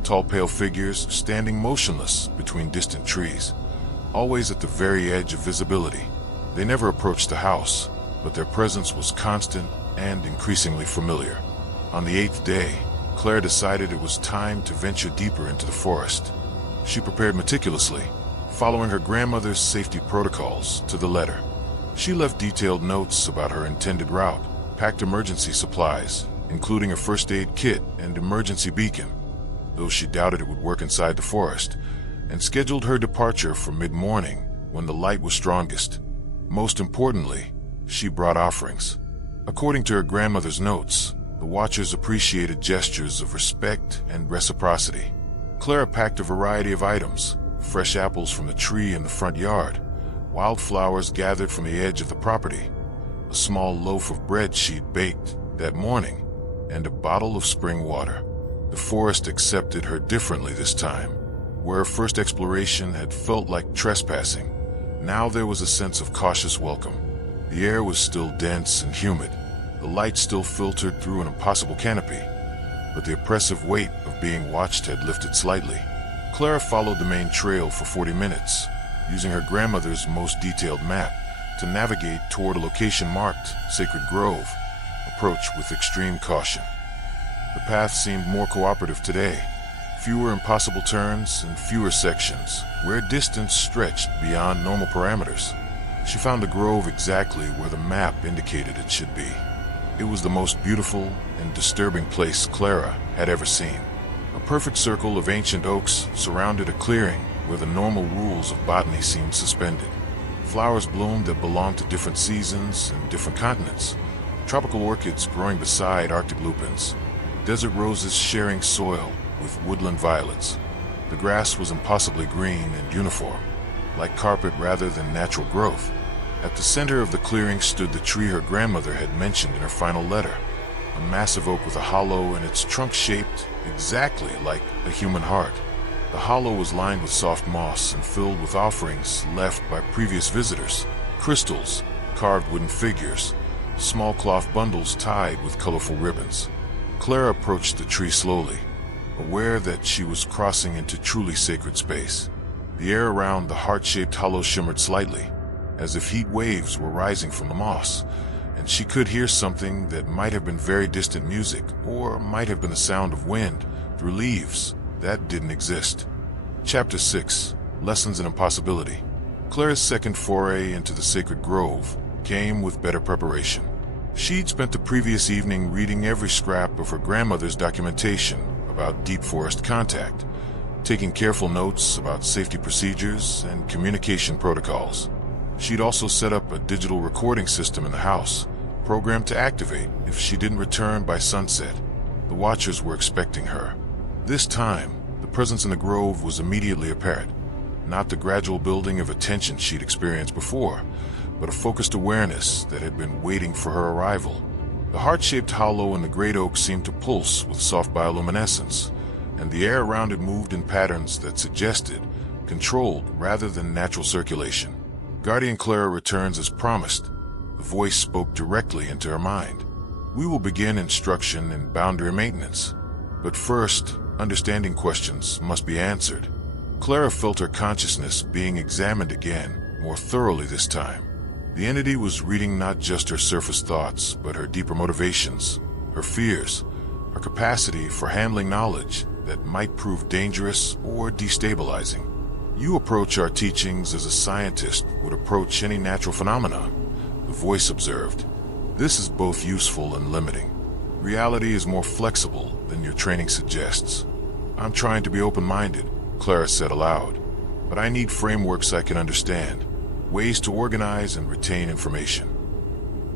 Tall, pale figures standing motionless between distant trees, always at the very edge of visibility. They never approached the house, but their presence was constant and increasingly familiar. On the 8th day, Clara decided it was time to venture deeper into the forest. She prepared meticulously, following her grandmother's safety protocols to the letter. She left detailed notes about her intended route, packed emergency supplies, including a first aid kit and emergency beacon, though she doubted it would work inside the forest, and scheduled her departure for mid-morning when the light was strongest. Most importantly, she brought offerings. According to her grandmother's notes, the watchers appreciated gestures of respect and reciprocity. Clara packed a variety of items: fresh apples from the tree in the front yard, wildflowers gathered from the edge of the property, a small loaf of bread she'd baked that morning, and a bottle of spring water. The forest accepted her differently this time. Where her first exploration had felt like trespassing, now there was a sense of cautious welcome. The air was still dense and humid. The light still filtered through an impossible canopy, but the oppressive weight of being watched had lifted slightly. Clara followed the main trail for 40 minutes, using her grandmother's most detailed map to navigate toward a location marked Sacred Grove. Approach with extreme caution. The path seemed more cooperative today. Fewer impossible turns and fewer sections where distance stretched beyond normal parameters. She found the grove exactly where the map indicated it should be. It was the most beautiful and disturbing place Clara had ever seen. A perfect circle of ancient oaks surrounded a clearing where the normal rules of botany seemed suspended. Flowers bloomed that belonged to different seasons and different continents. Tropical orchids growing beside Arctic lupins. Desert roses sharing soil with woodland violets. The grass was impossibly green and uniform, like carpet rather than natural growth. At the center of the clearing stood the tree her grandmother had mentioned in her final letter, a massive oak with a hollow in its trunk shaped exactly like a human heart. The hollow was lined with soft moss and filled with offerings left by previous visitors: crystals, carved wooden figures, small cloth bundles tied with colorful ribbons. Clara approached the tree slowly, aware that she was crossing into truly sacred space. The air around the heart-shaped hollow shimmered slightly, as if heat waves were rising from the moss, and she could hear something that might have been very distant music, or might have been the sound of wind through leaves that didn't exist. Chapter 6. Lessons in Impossibility. Clara's second foray into the sacred grove came with better preparation. She'd spent the previous evening reading every scrap of her grandmother's documentation about deep forest contact, taking careful notes about safety procedures and communication protocols. She'd also set up a digital recording system in the house, programmed to activate if she didn't return by sunset. The watchers were expecting her. This time, the presence in the grove was immediately apparent. Not the gradual building of attention she'd experienced before, but a focused awareness that had been waiting for her arrival. The heart-shaped hollow in the great oak seemed to pulse with soft bioluminescence, and the air around it moved in patterns that suggested controlled rather than natural circulation. Guardian Clara returns as promised. The voice spoke directly into her mind. We will begin instruction in boundary maintenance. But first, understanding questions must be answered. Clara felt her consciousness being examined again, more thoroughly this time. The entity was reading not just her surface thoughts, but her deeper motivations, her fears, her capacity for handling knowledge that might prove dangerous or destabilizing. You approach our teachings as a scientist would approach any natural phenomena, the voice observed. This is both useful and limiting. Reality is more flexible than your training suggests. I'm trying to be open-minded, Clara said aloud, but I need frameworks I can understand, ways to organize and retain information.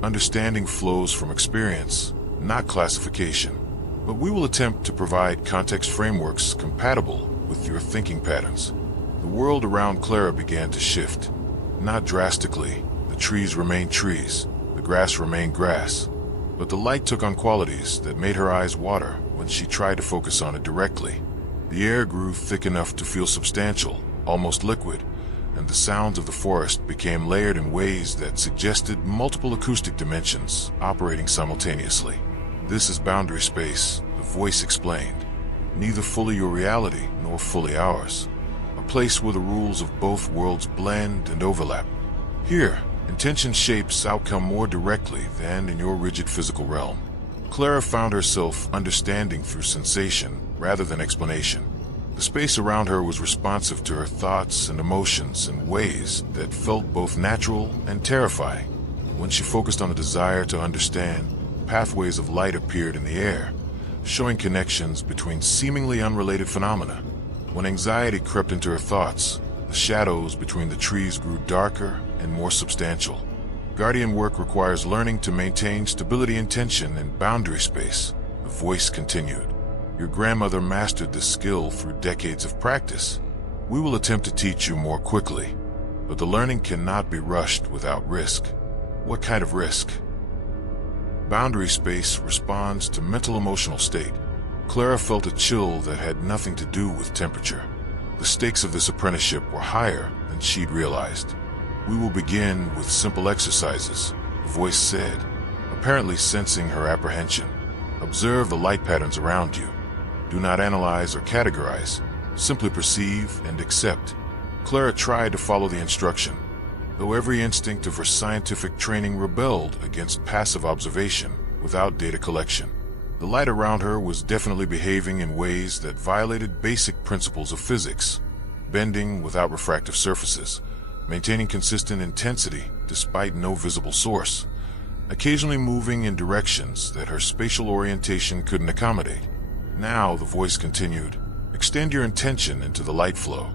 Understanding flows from experience, not classification, but we will attempt to provide context frameworks compatible with your thinking patterns. The world around Clara began to shift. Not drastically, the trees remained trees, the grass remained grass, but the light took on qualities that made her eyes water when she tried to focus on it directly. The air grew thick enough to feel substantial, almost liquid, and the sounds of the forest became layered in ways that suggested multiple acoustic dimensions operating simultaneously. This is boundary space, the voice explained. Neither fully your reality nor fully ours. A place where the rules of both worlds blend and overlap. Here, intention shapes outcome more directly than in your rigid physical realm. Clara found herself understanding through sensation rather than explanation. The space around her was responsive to her thoughts and emotions in ways that felt both natural and terrifying. When she focused on a desire to understand, pathways of light appeared in the air, showing connections between seemingly unrelated phenomena. When anxiety crept into her thoughts, the shadows between the trees grew darker and more substantial. Guardian work requires learning to maintain stability and tension in boundary space, the voice continued. Your grandmother mastered this skill through decades of practice. We will attempt to teach you more quickly, but the learning cannot be rushed without risk. What kind of risk? Boundary space responds to mental-emotional state. Clara felt a chill that had nothing to do with temperature. The stakes of this apprenticeship were higher than she'd realized. We will begin with simple exercises, the voice said, apparently sensing her apprehension. Observe the light patterns around you. Do not analyze or categorize, simply perceive and accept. Clara tried to follow the instruction, though every instinct of her scientific training rebelled against passive observation without data collection. The light around her was definitely behaving in ways that violated basic principles of physics, bending without refractive surfaces, maintaining consistent intensity despite no visible source, occasionally moving in directions that her spatial orientation couldn't accommodate. Now, the voice continued, extend your intention into the light flow,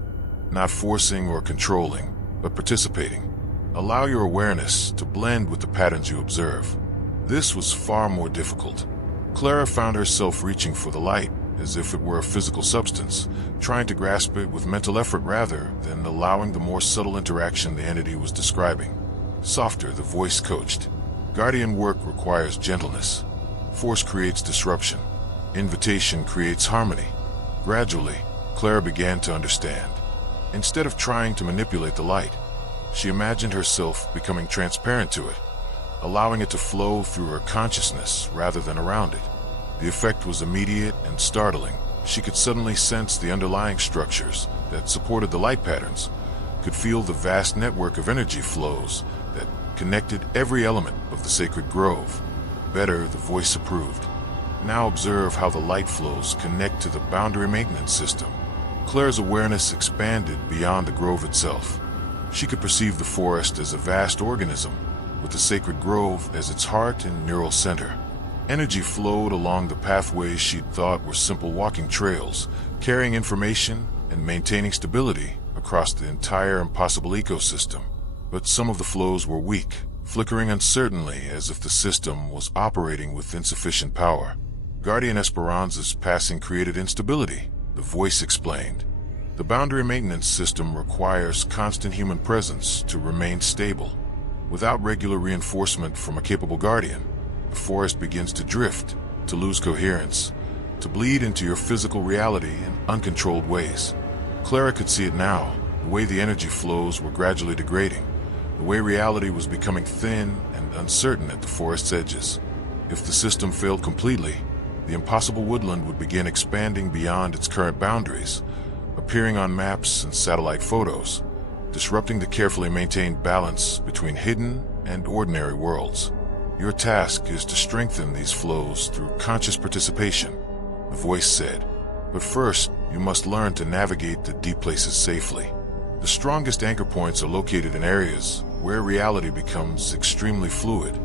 not forcing or controlling, but participating. Allow your awareness to blend with the patterns you observe. This was far more difficult. Clara found herself reaching for the light, as if it were a physical substance, trying to grasp it with mental effort rather than allowing the more subtle interaction the entity was describing. Softer, the voice coached. Guardian work requires gentleness. Force creates disruption. Invitation creates harmony. Gradually, Clara began to understand. Instead of trying to manipulate the light, she imagined herself becoming transparent to it, allowing it to flow through her consciousness rather than around it. The effect was immediate and startling. She could suddenly sense the underlying structures that supported the light patterns, could feel the vast network of energy flows that connected every element of the sacred grove. Better, the voice approved. Now observe how the light flows connect to the boundary maintenance system. Clara's awareness expanded beyond the grove itself. She could perceive the forest as a vast organism, with the sacred grove as its heart and neural center. Energy flowed along the pathways she'd thought were simple walking trails, carrying information and maintaining stability across the entire impossible ecosystem. But some of the flows were weak, flickering uncertainly as if the system was operating with insufficient power. Guardian Esperanza's passing created instability, the voice explained. The boundary maintenance system requires constant human presence to remain stable. Without regular reinforcement from a capable guardian, the forest begins to drift, to lose coherence, to bleed into your physical reality in uncontrolled ways. Clara could see it now, the way the energy flows were gradually degrading, the way reality was becoming thin and uncertain at the forest's edges. If the system failed completely, the impossible woodland would begin expanding beyond its current boundaries, appearing on maps and satellite photos, disrupting the carefully maintained balance between hidden and ordinary worlds. Your task is to strengthen these flows through conscious participation, the voice said. But first, you must learn to navigate the deep places safely. The strongest anchor points are located in areas where reality becomes extremely fluid.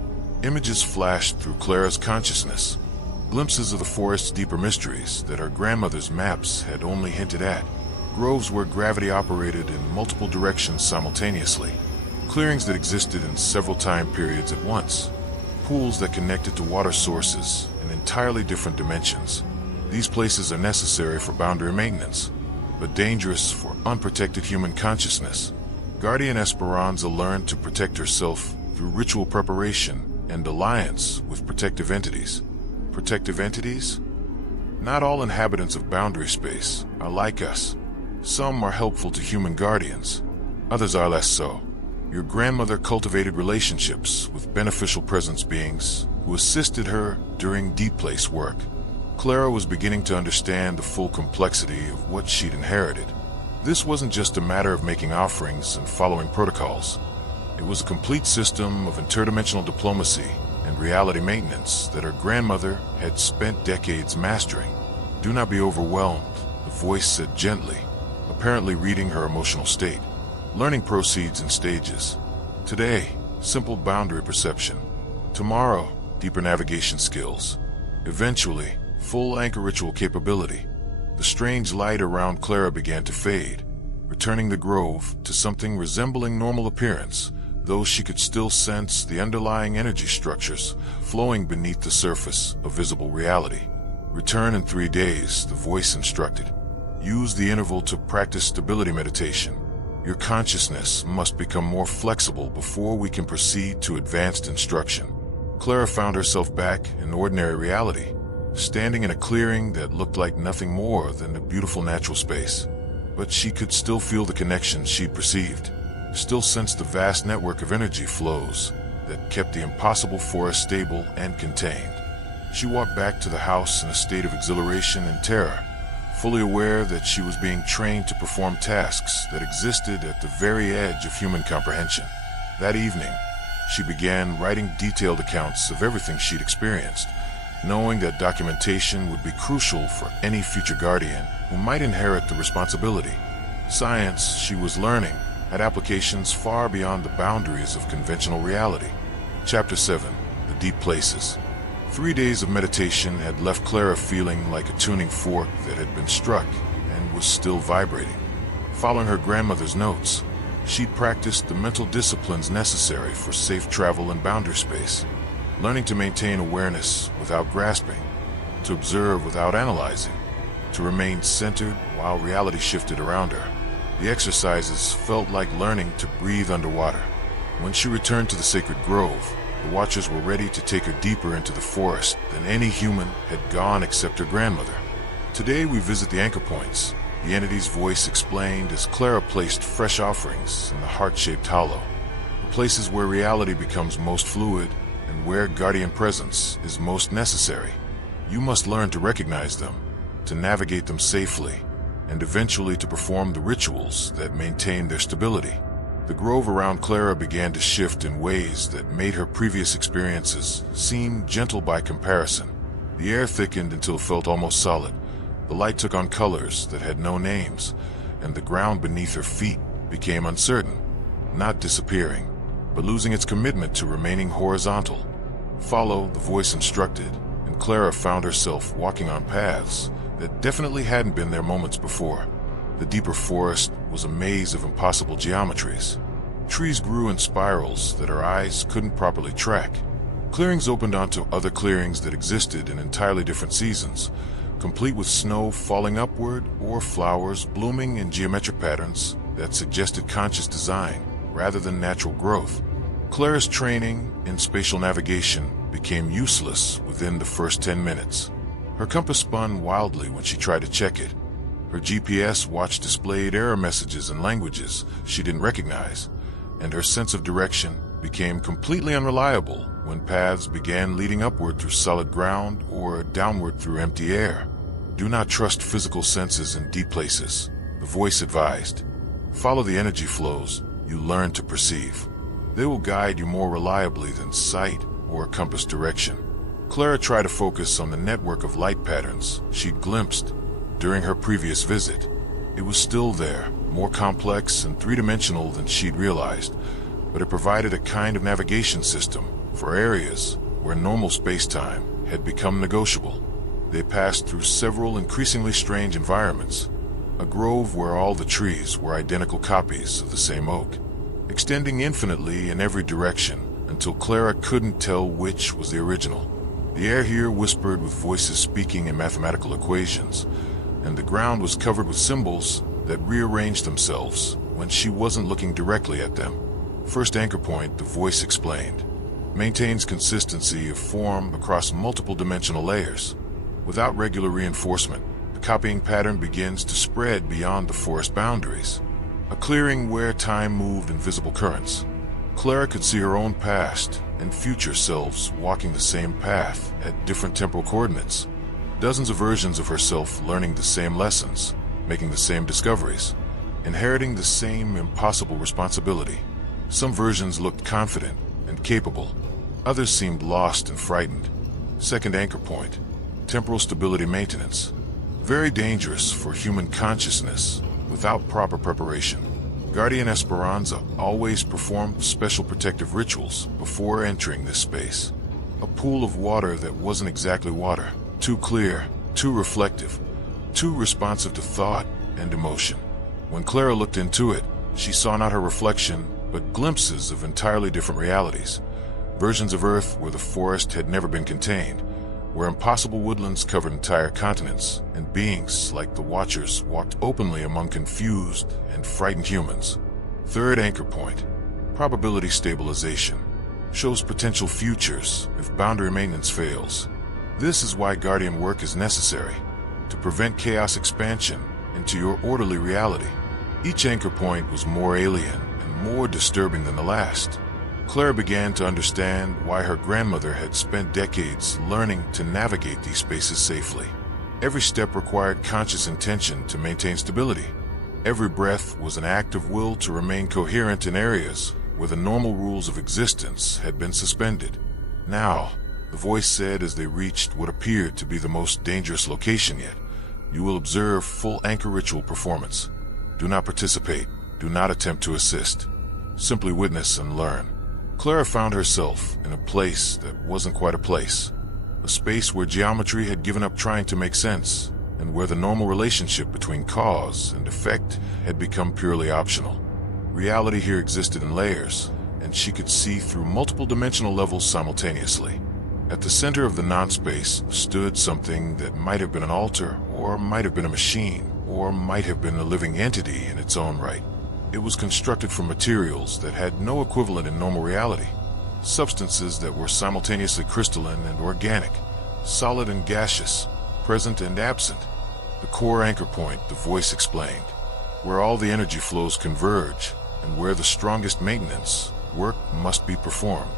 Images flashed through Clara's consciousness, glimpses of the forest's deeper mysteries that her grandmother's maps had only hinted at. Groves where gravity operated in multiple directions simultaneously, clearings that existed in several time periods at once, pools that connected to water sources in entirely different dimensions. These places are necessary for boundary maintenance, but dangerous for unprotected human consciousness. Guardian Esperanza learned to protect herself through ritual preparation and alliance with protective entities. Protective entities? Not all inhabitants of boundary space are like us. Some are helpful to human guardians, others are less so. Your grandmother cultivated relationships with beneficial presence beings who assisted her during deep place work. Clara was beginning to understand the full complexity of what she'd inherited. This wasn't just a matter of making offerings and following protocols. It was a complete system of interdimensional diplomacy and reality maintenance that her grandmother had spent decades mastering. Do not be overwhelmed, the voice said gently, apparently reading her emotional state. Learning proceeds in stages. Today, simple boundary perception. Tomorrow, deeper navigation skills. Eventually, full anchor ritual capability. The strange light around Clara began to fade, returning the grove to something resembling normal appearance, though she could still sense the underlying energy structures flowing beneath the surface of visible reality. Return in 3 days, the voice instructed. Use the interval to practice stability meditation. Your consciousness must become more flexible before we can proceed to advanced instruction. Clara found herself back in ordinary reality, standing in a clearing that looked like nothing more than a beautiful natural space. But she could still feel the connection she'd perceived, still sense the vast network of energy flows that kept the impossible forest stable and contained. She walked back to the house in a state of exhilaration and terror, fully aware that she was being trained to perform tasks that existed at the very edge of human comprehension. That evening, she began writing detailed accounts of everything she'd experienced, knowing that documentation would be crucial for any future guardian who might inherit the responsibility. Science, she was learning, had applications far beyond the boundaries of conventional reality. Chapter 7. The Deep Places. 3 days of meditation had left Clara feeling like a tuning fork that had been struck and was still vibrating. Following her grandmother's notes, she'd practiced the mental disciplines necessary for safe travel in boundary space, learning to maintain awareness without grasping, to observe without analyzing, to remain centered while reality shifted around her. The exercises felt like learning to breathe underwater. When she returned to the sacred grove, the Watchers were ready to take her deeper into the forest than any human had gone except her grandmother. Today we visit the anchor points, the entity's voice explained as Clara placed fresh offerings in the heart-shaped hollow. The places where reality becomes most fluid and where guardian presence is most necessary. You must learn to recognize them, to navigate them safely, and eventually to perform the rituals that maintain their stability. The grove around Clara began to shift in ways that made her previous experiences seem gentle by comparison. The air thickened until it felt almost solid. The light took on colors that had no names, and the ground beneath her feet became uncertain, not disappearing, but losing its commitment to remaining horizontal. Follow, the voice instructed, and Clara found herself walking on paths that definitely hadn't been there moments before. The deeper forest was a maze of impossible geometries. Trees grew in spirals that her eyes couldn't properly track. Clearings opened onto other clearings that existed in entirely different seasons, complete with snow falling upward or flowers blooming in geometric patterns that suggested conscious design rather than natural growth. Clara's training in spatial navigation became useless within the first 10 minutes. Her compass spun wildly when she tried to check it. Her GPS watch displayed error messages in languages she didn't recognize, and her sense of direction became completely unreliable when paths began leading upward through solid ground or downward through empty air. Do not trust physical senses in deep places, the voice advised. Follow the energy flows you learn to perceive. They will guide you more reliably than sight or compass direction. Clara tried to focus on the network of light patterns she'd glimpsed during her previous visit. It was still there, more complex and three-dimensional than she'd realized, but it provided a kind of navigation system for areas where normal space-time had become negotiable. They passed through several increasingly strange environments. A grove where all the trees were identical copies of the same oak, extending infinitely in every direction until Clara couldn't tell which was the original. The air here whispered with voices speaking in mathematical equations, and the ground was covered with symbols that rearranged themselves when she wasn't looking directly at them. First anchor point, the voice explained, maintains consistency of form across multiple dimensional layers. Without regular reinforcement, the copying pattern begins to spread beyond the forest boundaries, a clearing where time moved in visible currents. Clara could see her own past and future selves walking the same path at different temporal coordinates. Dozens of versions of herself learning the same lessons, making the same discoveries, inheriting the same impossible responsibility. Some versions looked confident and capable. Others seemed lost and frightened. Second anchor point, temporal stability maintenance. Very dangerous for human consciousness without proper preparation. Guardian Esperanza always performed special protective rituals before entering this space. A pool of water that wasn't exactly water. Too clear, too reflective, too responsive to thought and emotion. When Clara looked into it, she saw not her reflection, but glimpses of entirely different realities. Versions of Earth where the forest had never been contained, where impossible woodlands covered entire continents, and beings like the Watchers walked openly among confused and frightened humans. Third anchor point, probability stabilization, shows potential futures if boundary maintenance fails. This is why Guardian work is necessary, to prevent chaos expansion into your orderly reality. Each anchor point was more alien and more disturbing than the last. Clara began to understand why her grandmother had spent decades learning to navigate these spaces safely. Every step required conscious intention to maintain stability. Every breath was an act of will to remain coherent in areas where the normal rules of existence had been suspended. Now, the voice said as they reached what appeared to be the most dangerous location yet, you will observe full anchor ritual performance. Do not participate. Do not attempt to assist. Simply witness and learn. Clara found herself in a place that wasn't quite a place. A space where geometry had given up trying to make sense, and where the normal relationship between cause and effect had become purely optional. Reality here existed in layers, and she could see through multiple dimensional levels simultaneously. At the center of the non-space stood something that might have been an altar, or might have been a machine, or might have been a living entity in its own right. It was constructed from materials that had no equivalent in normal reality. Substances that were simultaneously crystalline and organic, solid and gaseous, present and absent. The core anchor point, the voice explained, where all the energy flows converge, and where the strongest maintenance work must be performed.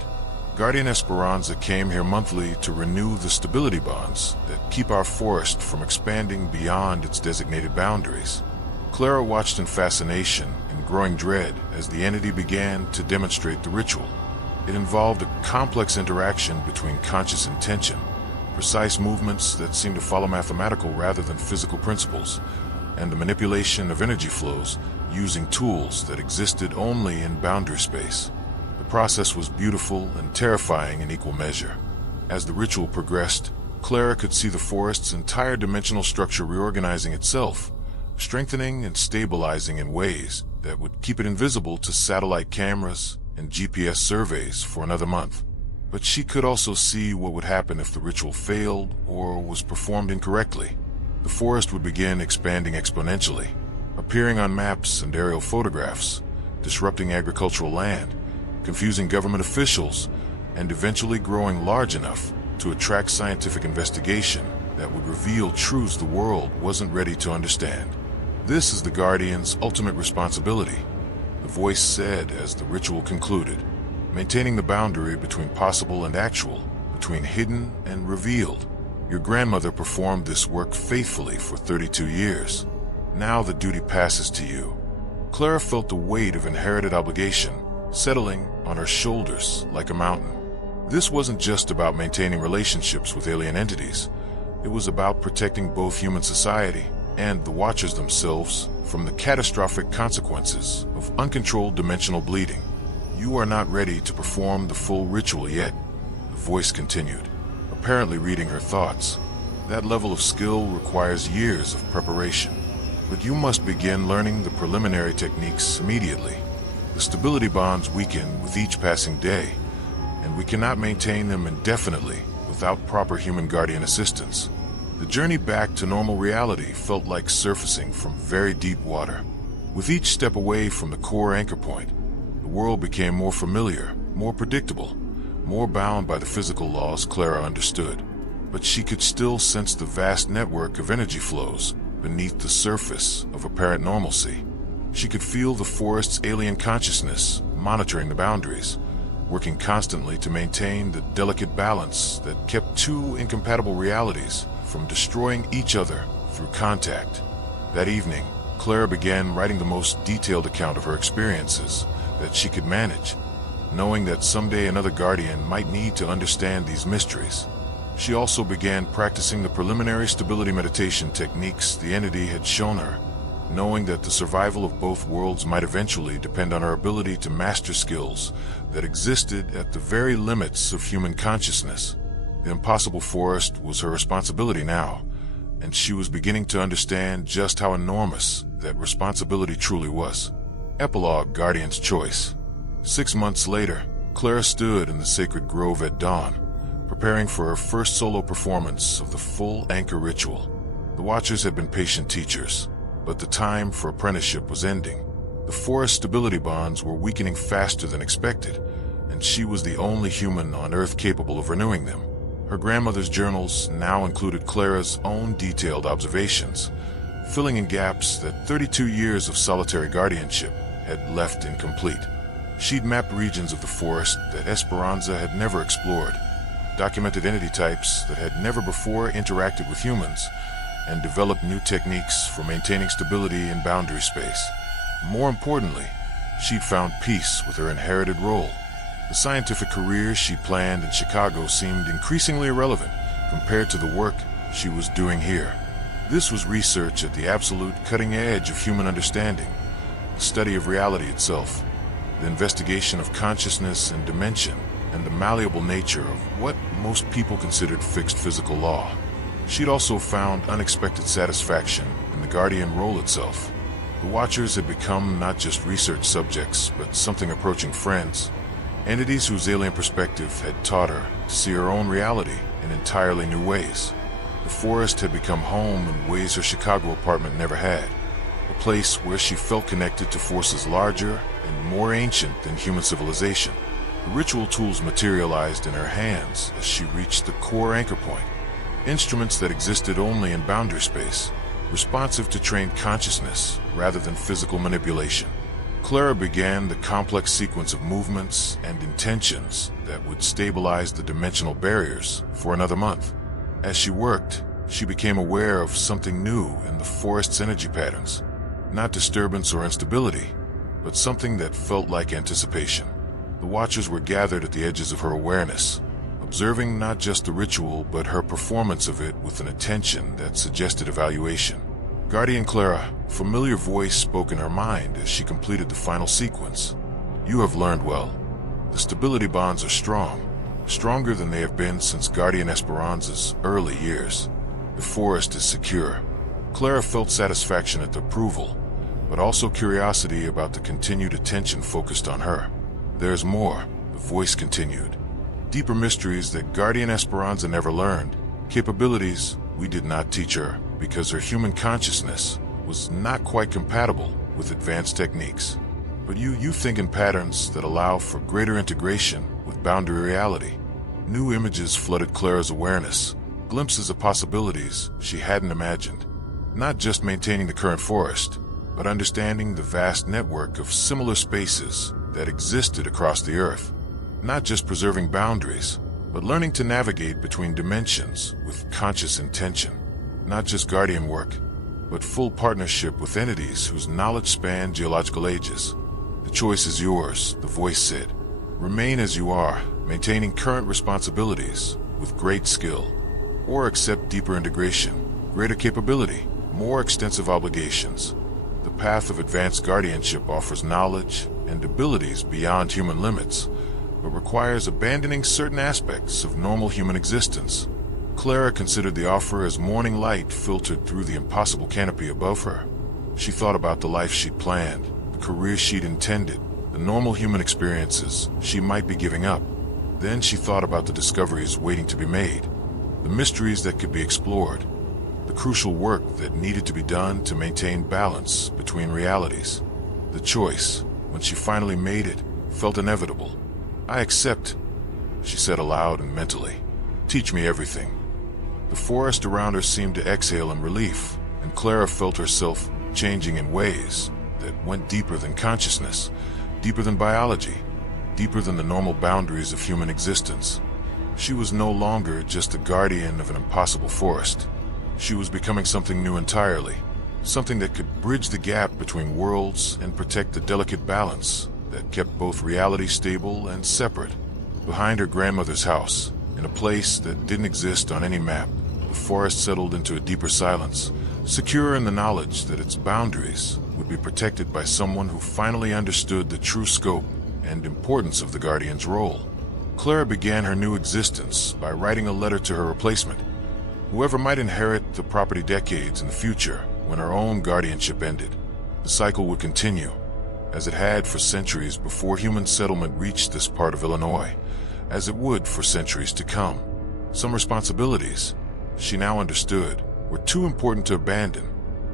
Guardian Esperanza came here monthly to renew the stability bonds that keep our forest from expanding beyond its designated boundaries. Clara watched in fascination and growing dread as the entity began to demonstrate the ritual. It involved a complex interaction between conscious intention, precise movements that seemed to follow mathematical rather than physical principles, and the manipulation of energy flows using tools that existed only in boundary space. The process was beautiful and terrifying in equal measure. As the ritual progressed, Clara could see the forest's entire dimensional structure reorganizing itself, strengthening and stabilizing in ways that would keep it invisible to satellite cameras and GPS surveys for another month. But she could also see what would happen if the ritual failed or was performed incorrectly. The forest would begin expanding exponentially, appearing on maps and aerial photographs, disrupting agricultural land, confusing government officials, and eventually growing large enough to attract scientific investigation that would reveal truths the world wasn't ready to understand. This is the Guardian's ultimate responsibility. the voice said as the ritual concluded, maintaining the boundary between possible and actual, between hidden and revealed. Your grandmother performed this work faithfully for 32 years. Now the duty passes to you. Clara felt the weight of inherited obligation settling on her shoulders like a mountain. This wasn't just about maintaining relationships with alien entities. It was about protecting both human society and the Watchers themselves from the catastrophic consequences of uncontrolled dimensional bleeding. You are not ready to perform the full ritual yet, the voice continued, apparently reading her thoughts. That level of skill requires years of preparation. But you must begin learning the preliminary techniques immediately. The stability bonds weaken with each passing day, and we cannot maintain them indefinitely without proper human guardian assistance. The journey back to normal reality felt like surfacing from very deep water. With each step away from the core anchor point, the world became more familiar, more predictable, more bound by the physical laws Clara understood. But she could still sense the vast network of energy flows beneath the surface of apparent normalcy. She could feel the forest's alien consciousness monitoring the boundaries, working constantly to maintain the delicate balance that kept two incompatible realities from destroying each other through contact. That evening, Clara began writing the most detailed account of her experiences that she could manage, knowing that someday another guardian might need to understand these mysteries. She also began practicing the preliminary stability meditation techniques the entity had shown her, knowing that the survival of both worlds might eventually depend on her ability to master skills that existed at the very limits of human consciousness. The impossible forest was her responsibility now, and she was beginning to understand just how enormous that responsibility truly was. Epilogue: Guardian's Choice. 6 months later, Clara stood in the sacred grove at dawn, preparing for her first solo performance of the full anchor ritual. The Watchers had been patient teachers, but the time for apprenticeship was ending. The forest stability bonds were weakening faster than expected, and she was the only human on Earth capable of renewing them. Her grandmother's journals now included Clara's own detailed observations, filling in gaps that 32 years of solitary guardianship had left incomplete. She'd mapped regions of the forest that Esperanza had never explored, documented entity types that had never before interacted with humans, and developed new techniques for maintaining stability in boundary space. More importantly, she'd found peace with her inherited role. The scientific career she planned in Chicago seemed increasingly irrelevant compared to the work she was doing here. This was research at the absolute cutting edge of human understanding, the study of reality itself, the investigation of consciousness and dimension, and the malleable nature of what most people considered fixed physical law. She'd also found unexpected satisfaction in the guardian role itself. The Watchers had become not just research subjects, but something approaching friends, entities whose alien perspective had taught her to see her own reality in entirely new ways. The forest had become home in ways her Chicago apartment never had, a place where she felt connected to forces larger and more ancient than human civilization. The ritual tools materialized in her hands as she reached the core anchor point, instruments that existed only in boundary space, responsive to trained consciousness rather than physical manipulation. Clara began the complex sequence of movements and intentions that would stabilize the dimensional barriers for another month. As she worked, she became aware of something new in the forest's energy patterns. Not disturbance or instability, but something that felt like anticipation. The Watchers were gathered at the edges of her awareness, observing not just the ritual, but her performance of it with an attention that suggested evaluation. Guardian Clara, a familiar voice spoke in her mind as she completed the final sequence. You have learned well. The stability bonds are strong, stronger than they have been since Guardian Esperanza's early years. The forest is secure. Clara felt satisfaction at the approval, but also curiosity about the continued attention focused on her. There's more, the voice continued. Deeper mysteries that Guardian Esperanza never learned, capabilities we did not teach her because her human consciousness was not quite compatible with advanced techniques. But you think in patterns that allow for greater integration with boundary reality. New images flooded Clara's awareness, glimpses of possibilities she hadn't imagined. Not just maintaining the current forest, but understanding the vast network of similar spaces that existed across the Earth. Not just preserving boundaries, but learning to navigate between dimensions with conscious intention. Not just guardian work, but full partnership with entities whose knowledge spanned geological ages. The choice is yours, the voice said. Remain as you are, maintaining current responsibilities with great skill, or accept deeper integration, greater capability, more extensive obligations. The path of advanced guardianship offers knowledge and abilities beyond human limits, but requires abandoning certain aspects of normal human existence. Clara considered the offer as morning light filtered through the impossible canopy above her. She thought about the life she'd planned, the career she'd intended, the normal human experiences she might be giving up. Then she thought about the discoveries waiting to be made, the mysteries that could be explored, the crucial work that needed to be done to maintain balance between realities. The choice, when she finally made it, felt inevitable. I accept, she said aloud and mentally. Teach me everything. The forest around her seemed to exhale in relief, and Clara felt herself changing in ways that went deeper than consciousness, deeper than biology, deeper than the normal boundaries of human existence. She was no longer just a guardian of an impossible forest. She was becoming something new entirely, something that could bridge the gap between worlds and protect the delicate balance that kept both reality stable and separate. Behind her grandmother's house, in a place that didn't exist on any map, the forest settled into a deeper silence, secure in the knowledge that its boundaries would be protected by someone who finally understood the true scope and importance of the guardian's role. Clara began her new existence by writing a letter to her replacement, whoever might inherit the property decades in the future when her own guardianship ended. The cycle would continue, as it had for centuries before human settlement reached this part of Illinois, as it would for centuries to come. Some responsibilities, she now understood, were too important to abandon,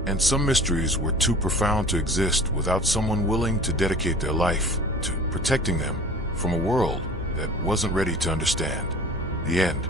and some mysteries were too profound to exist without someone willing to dedicate their life to protecting them from a world that wasn't ready to understand. The end.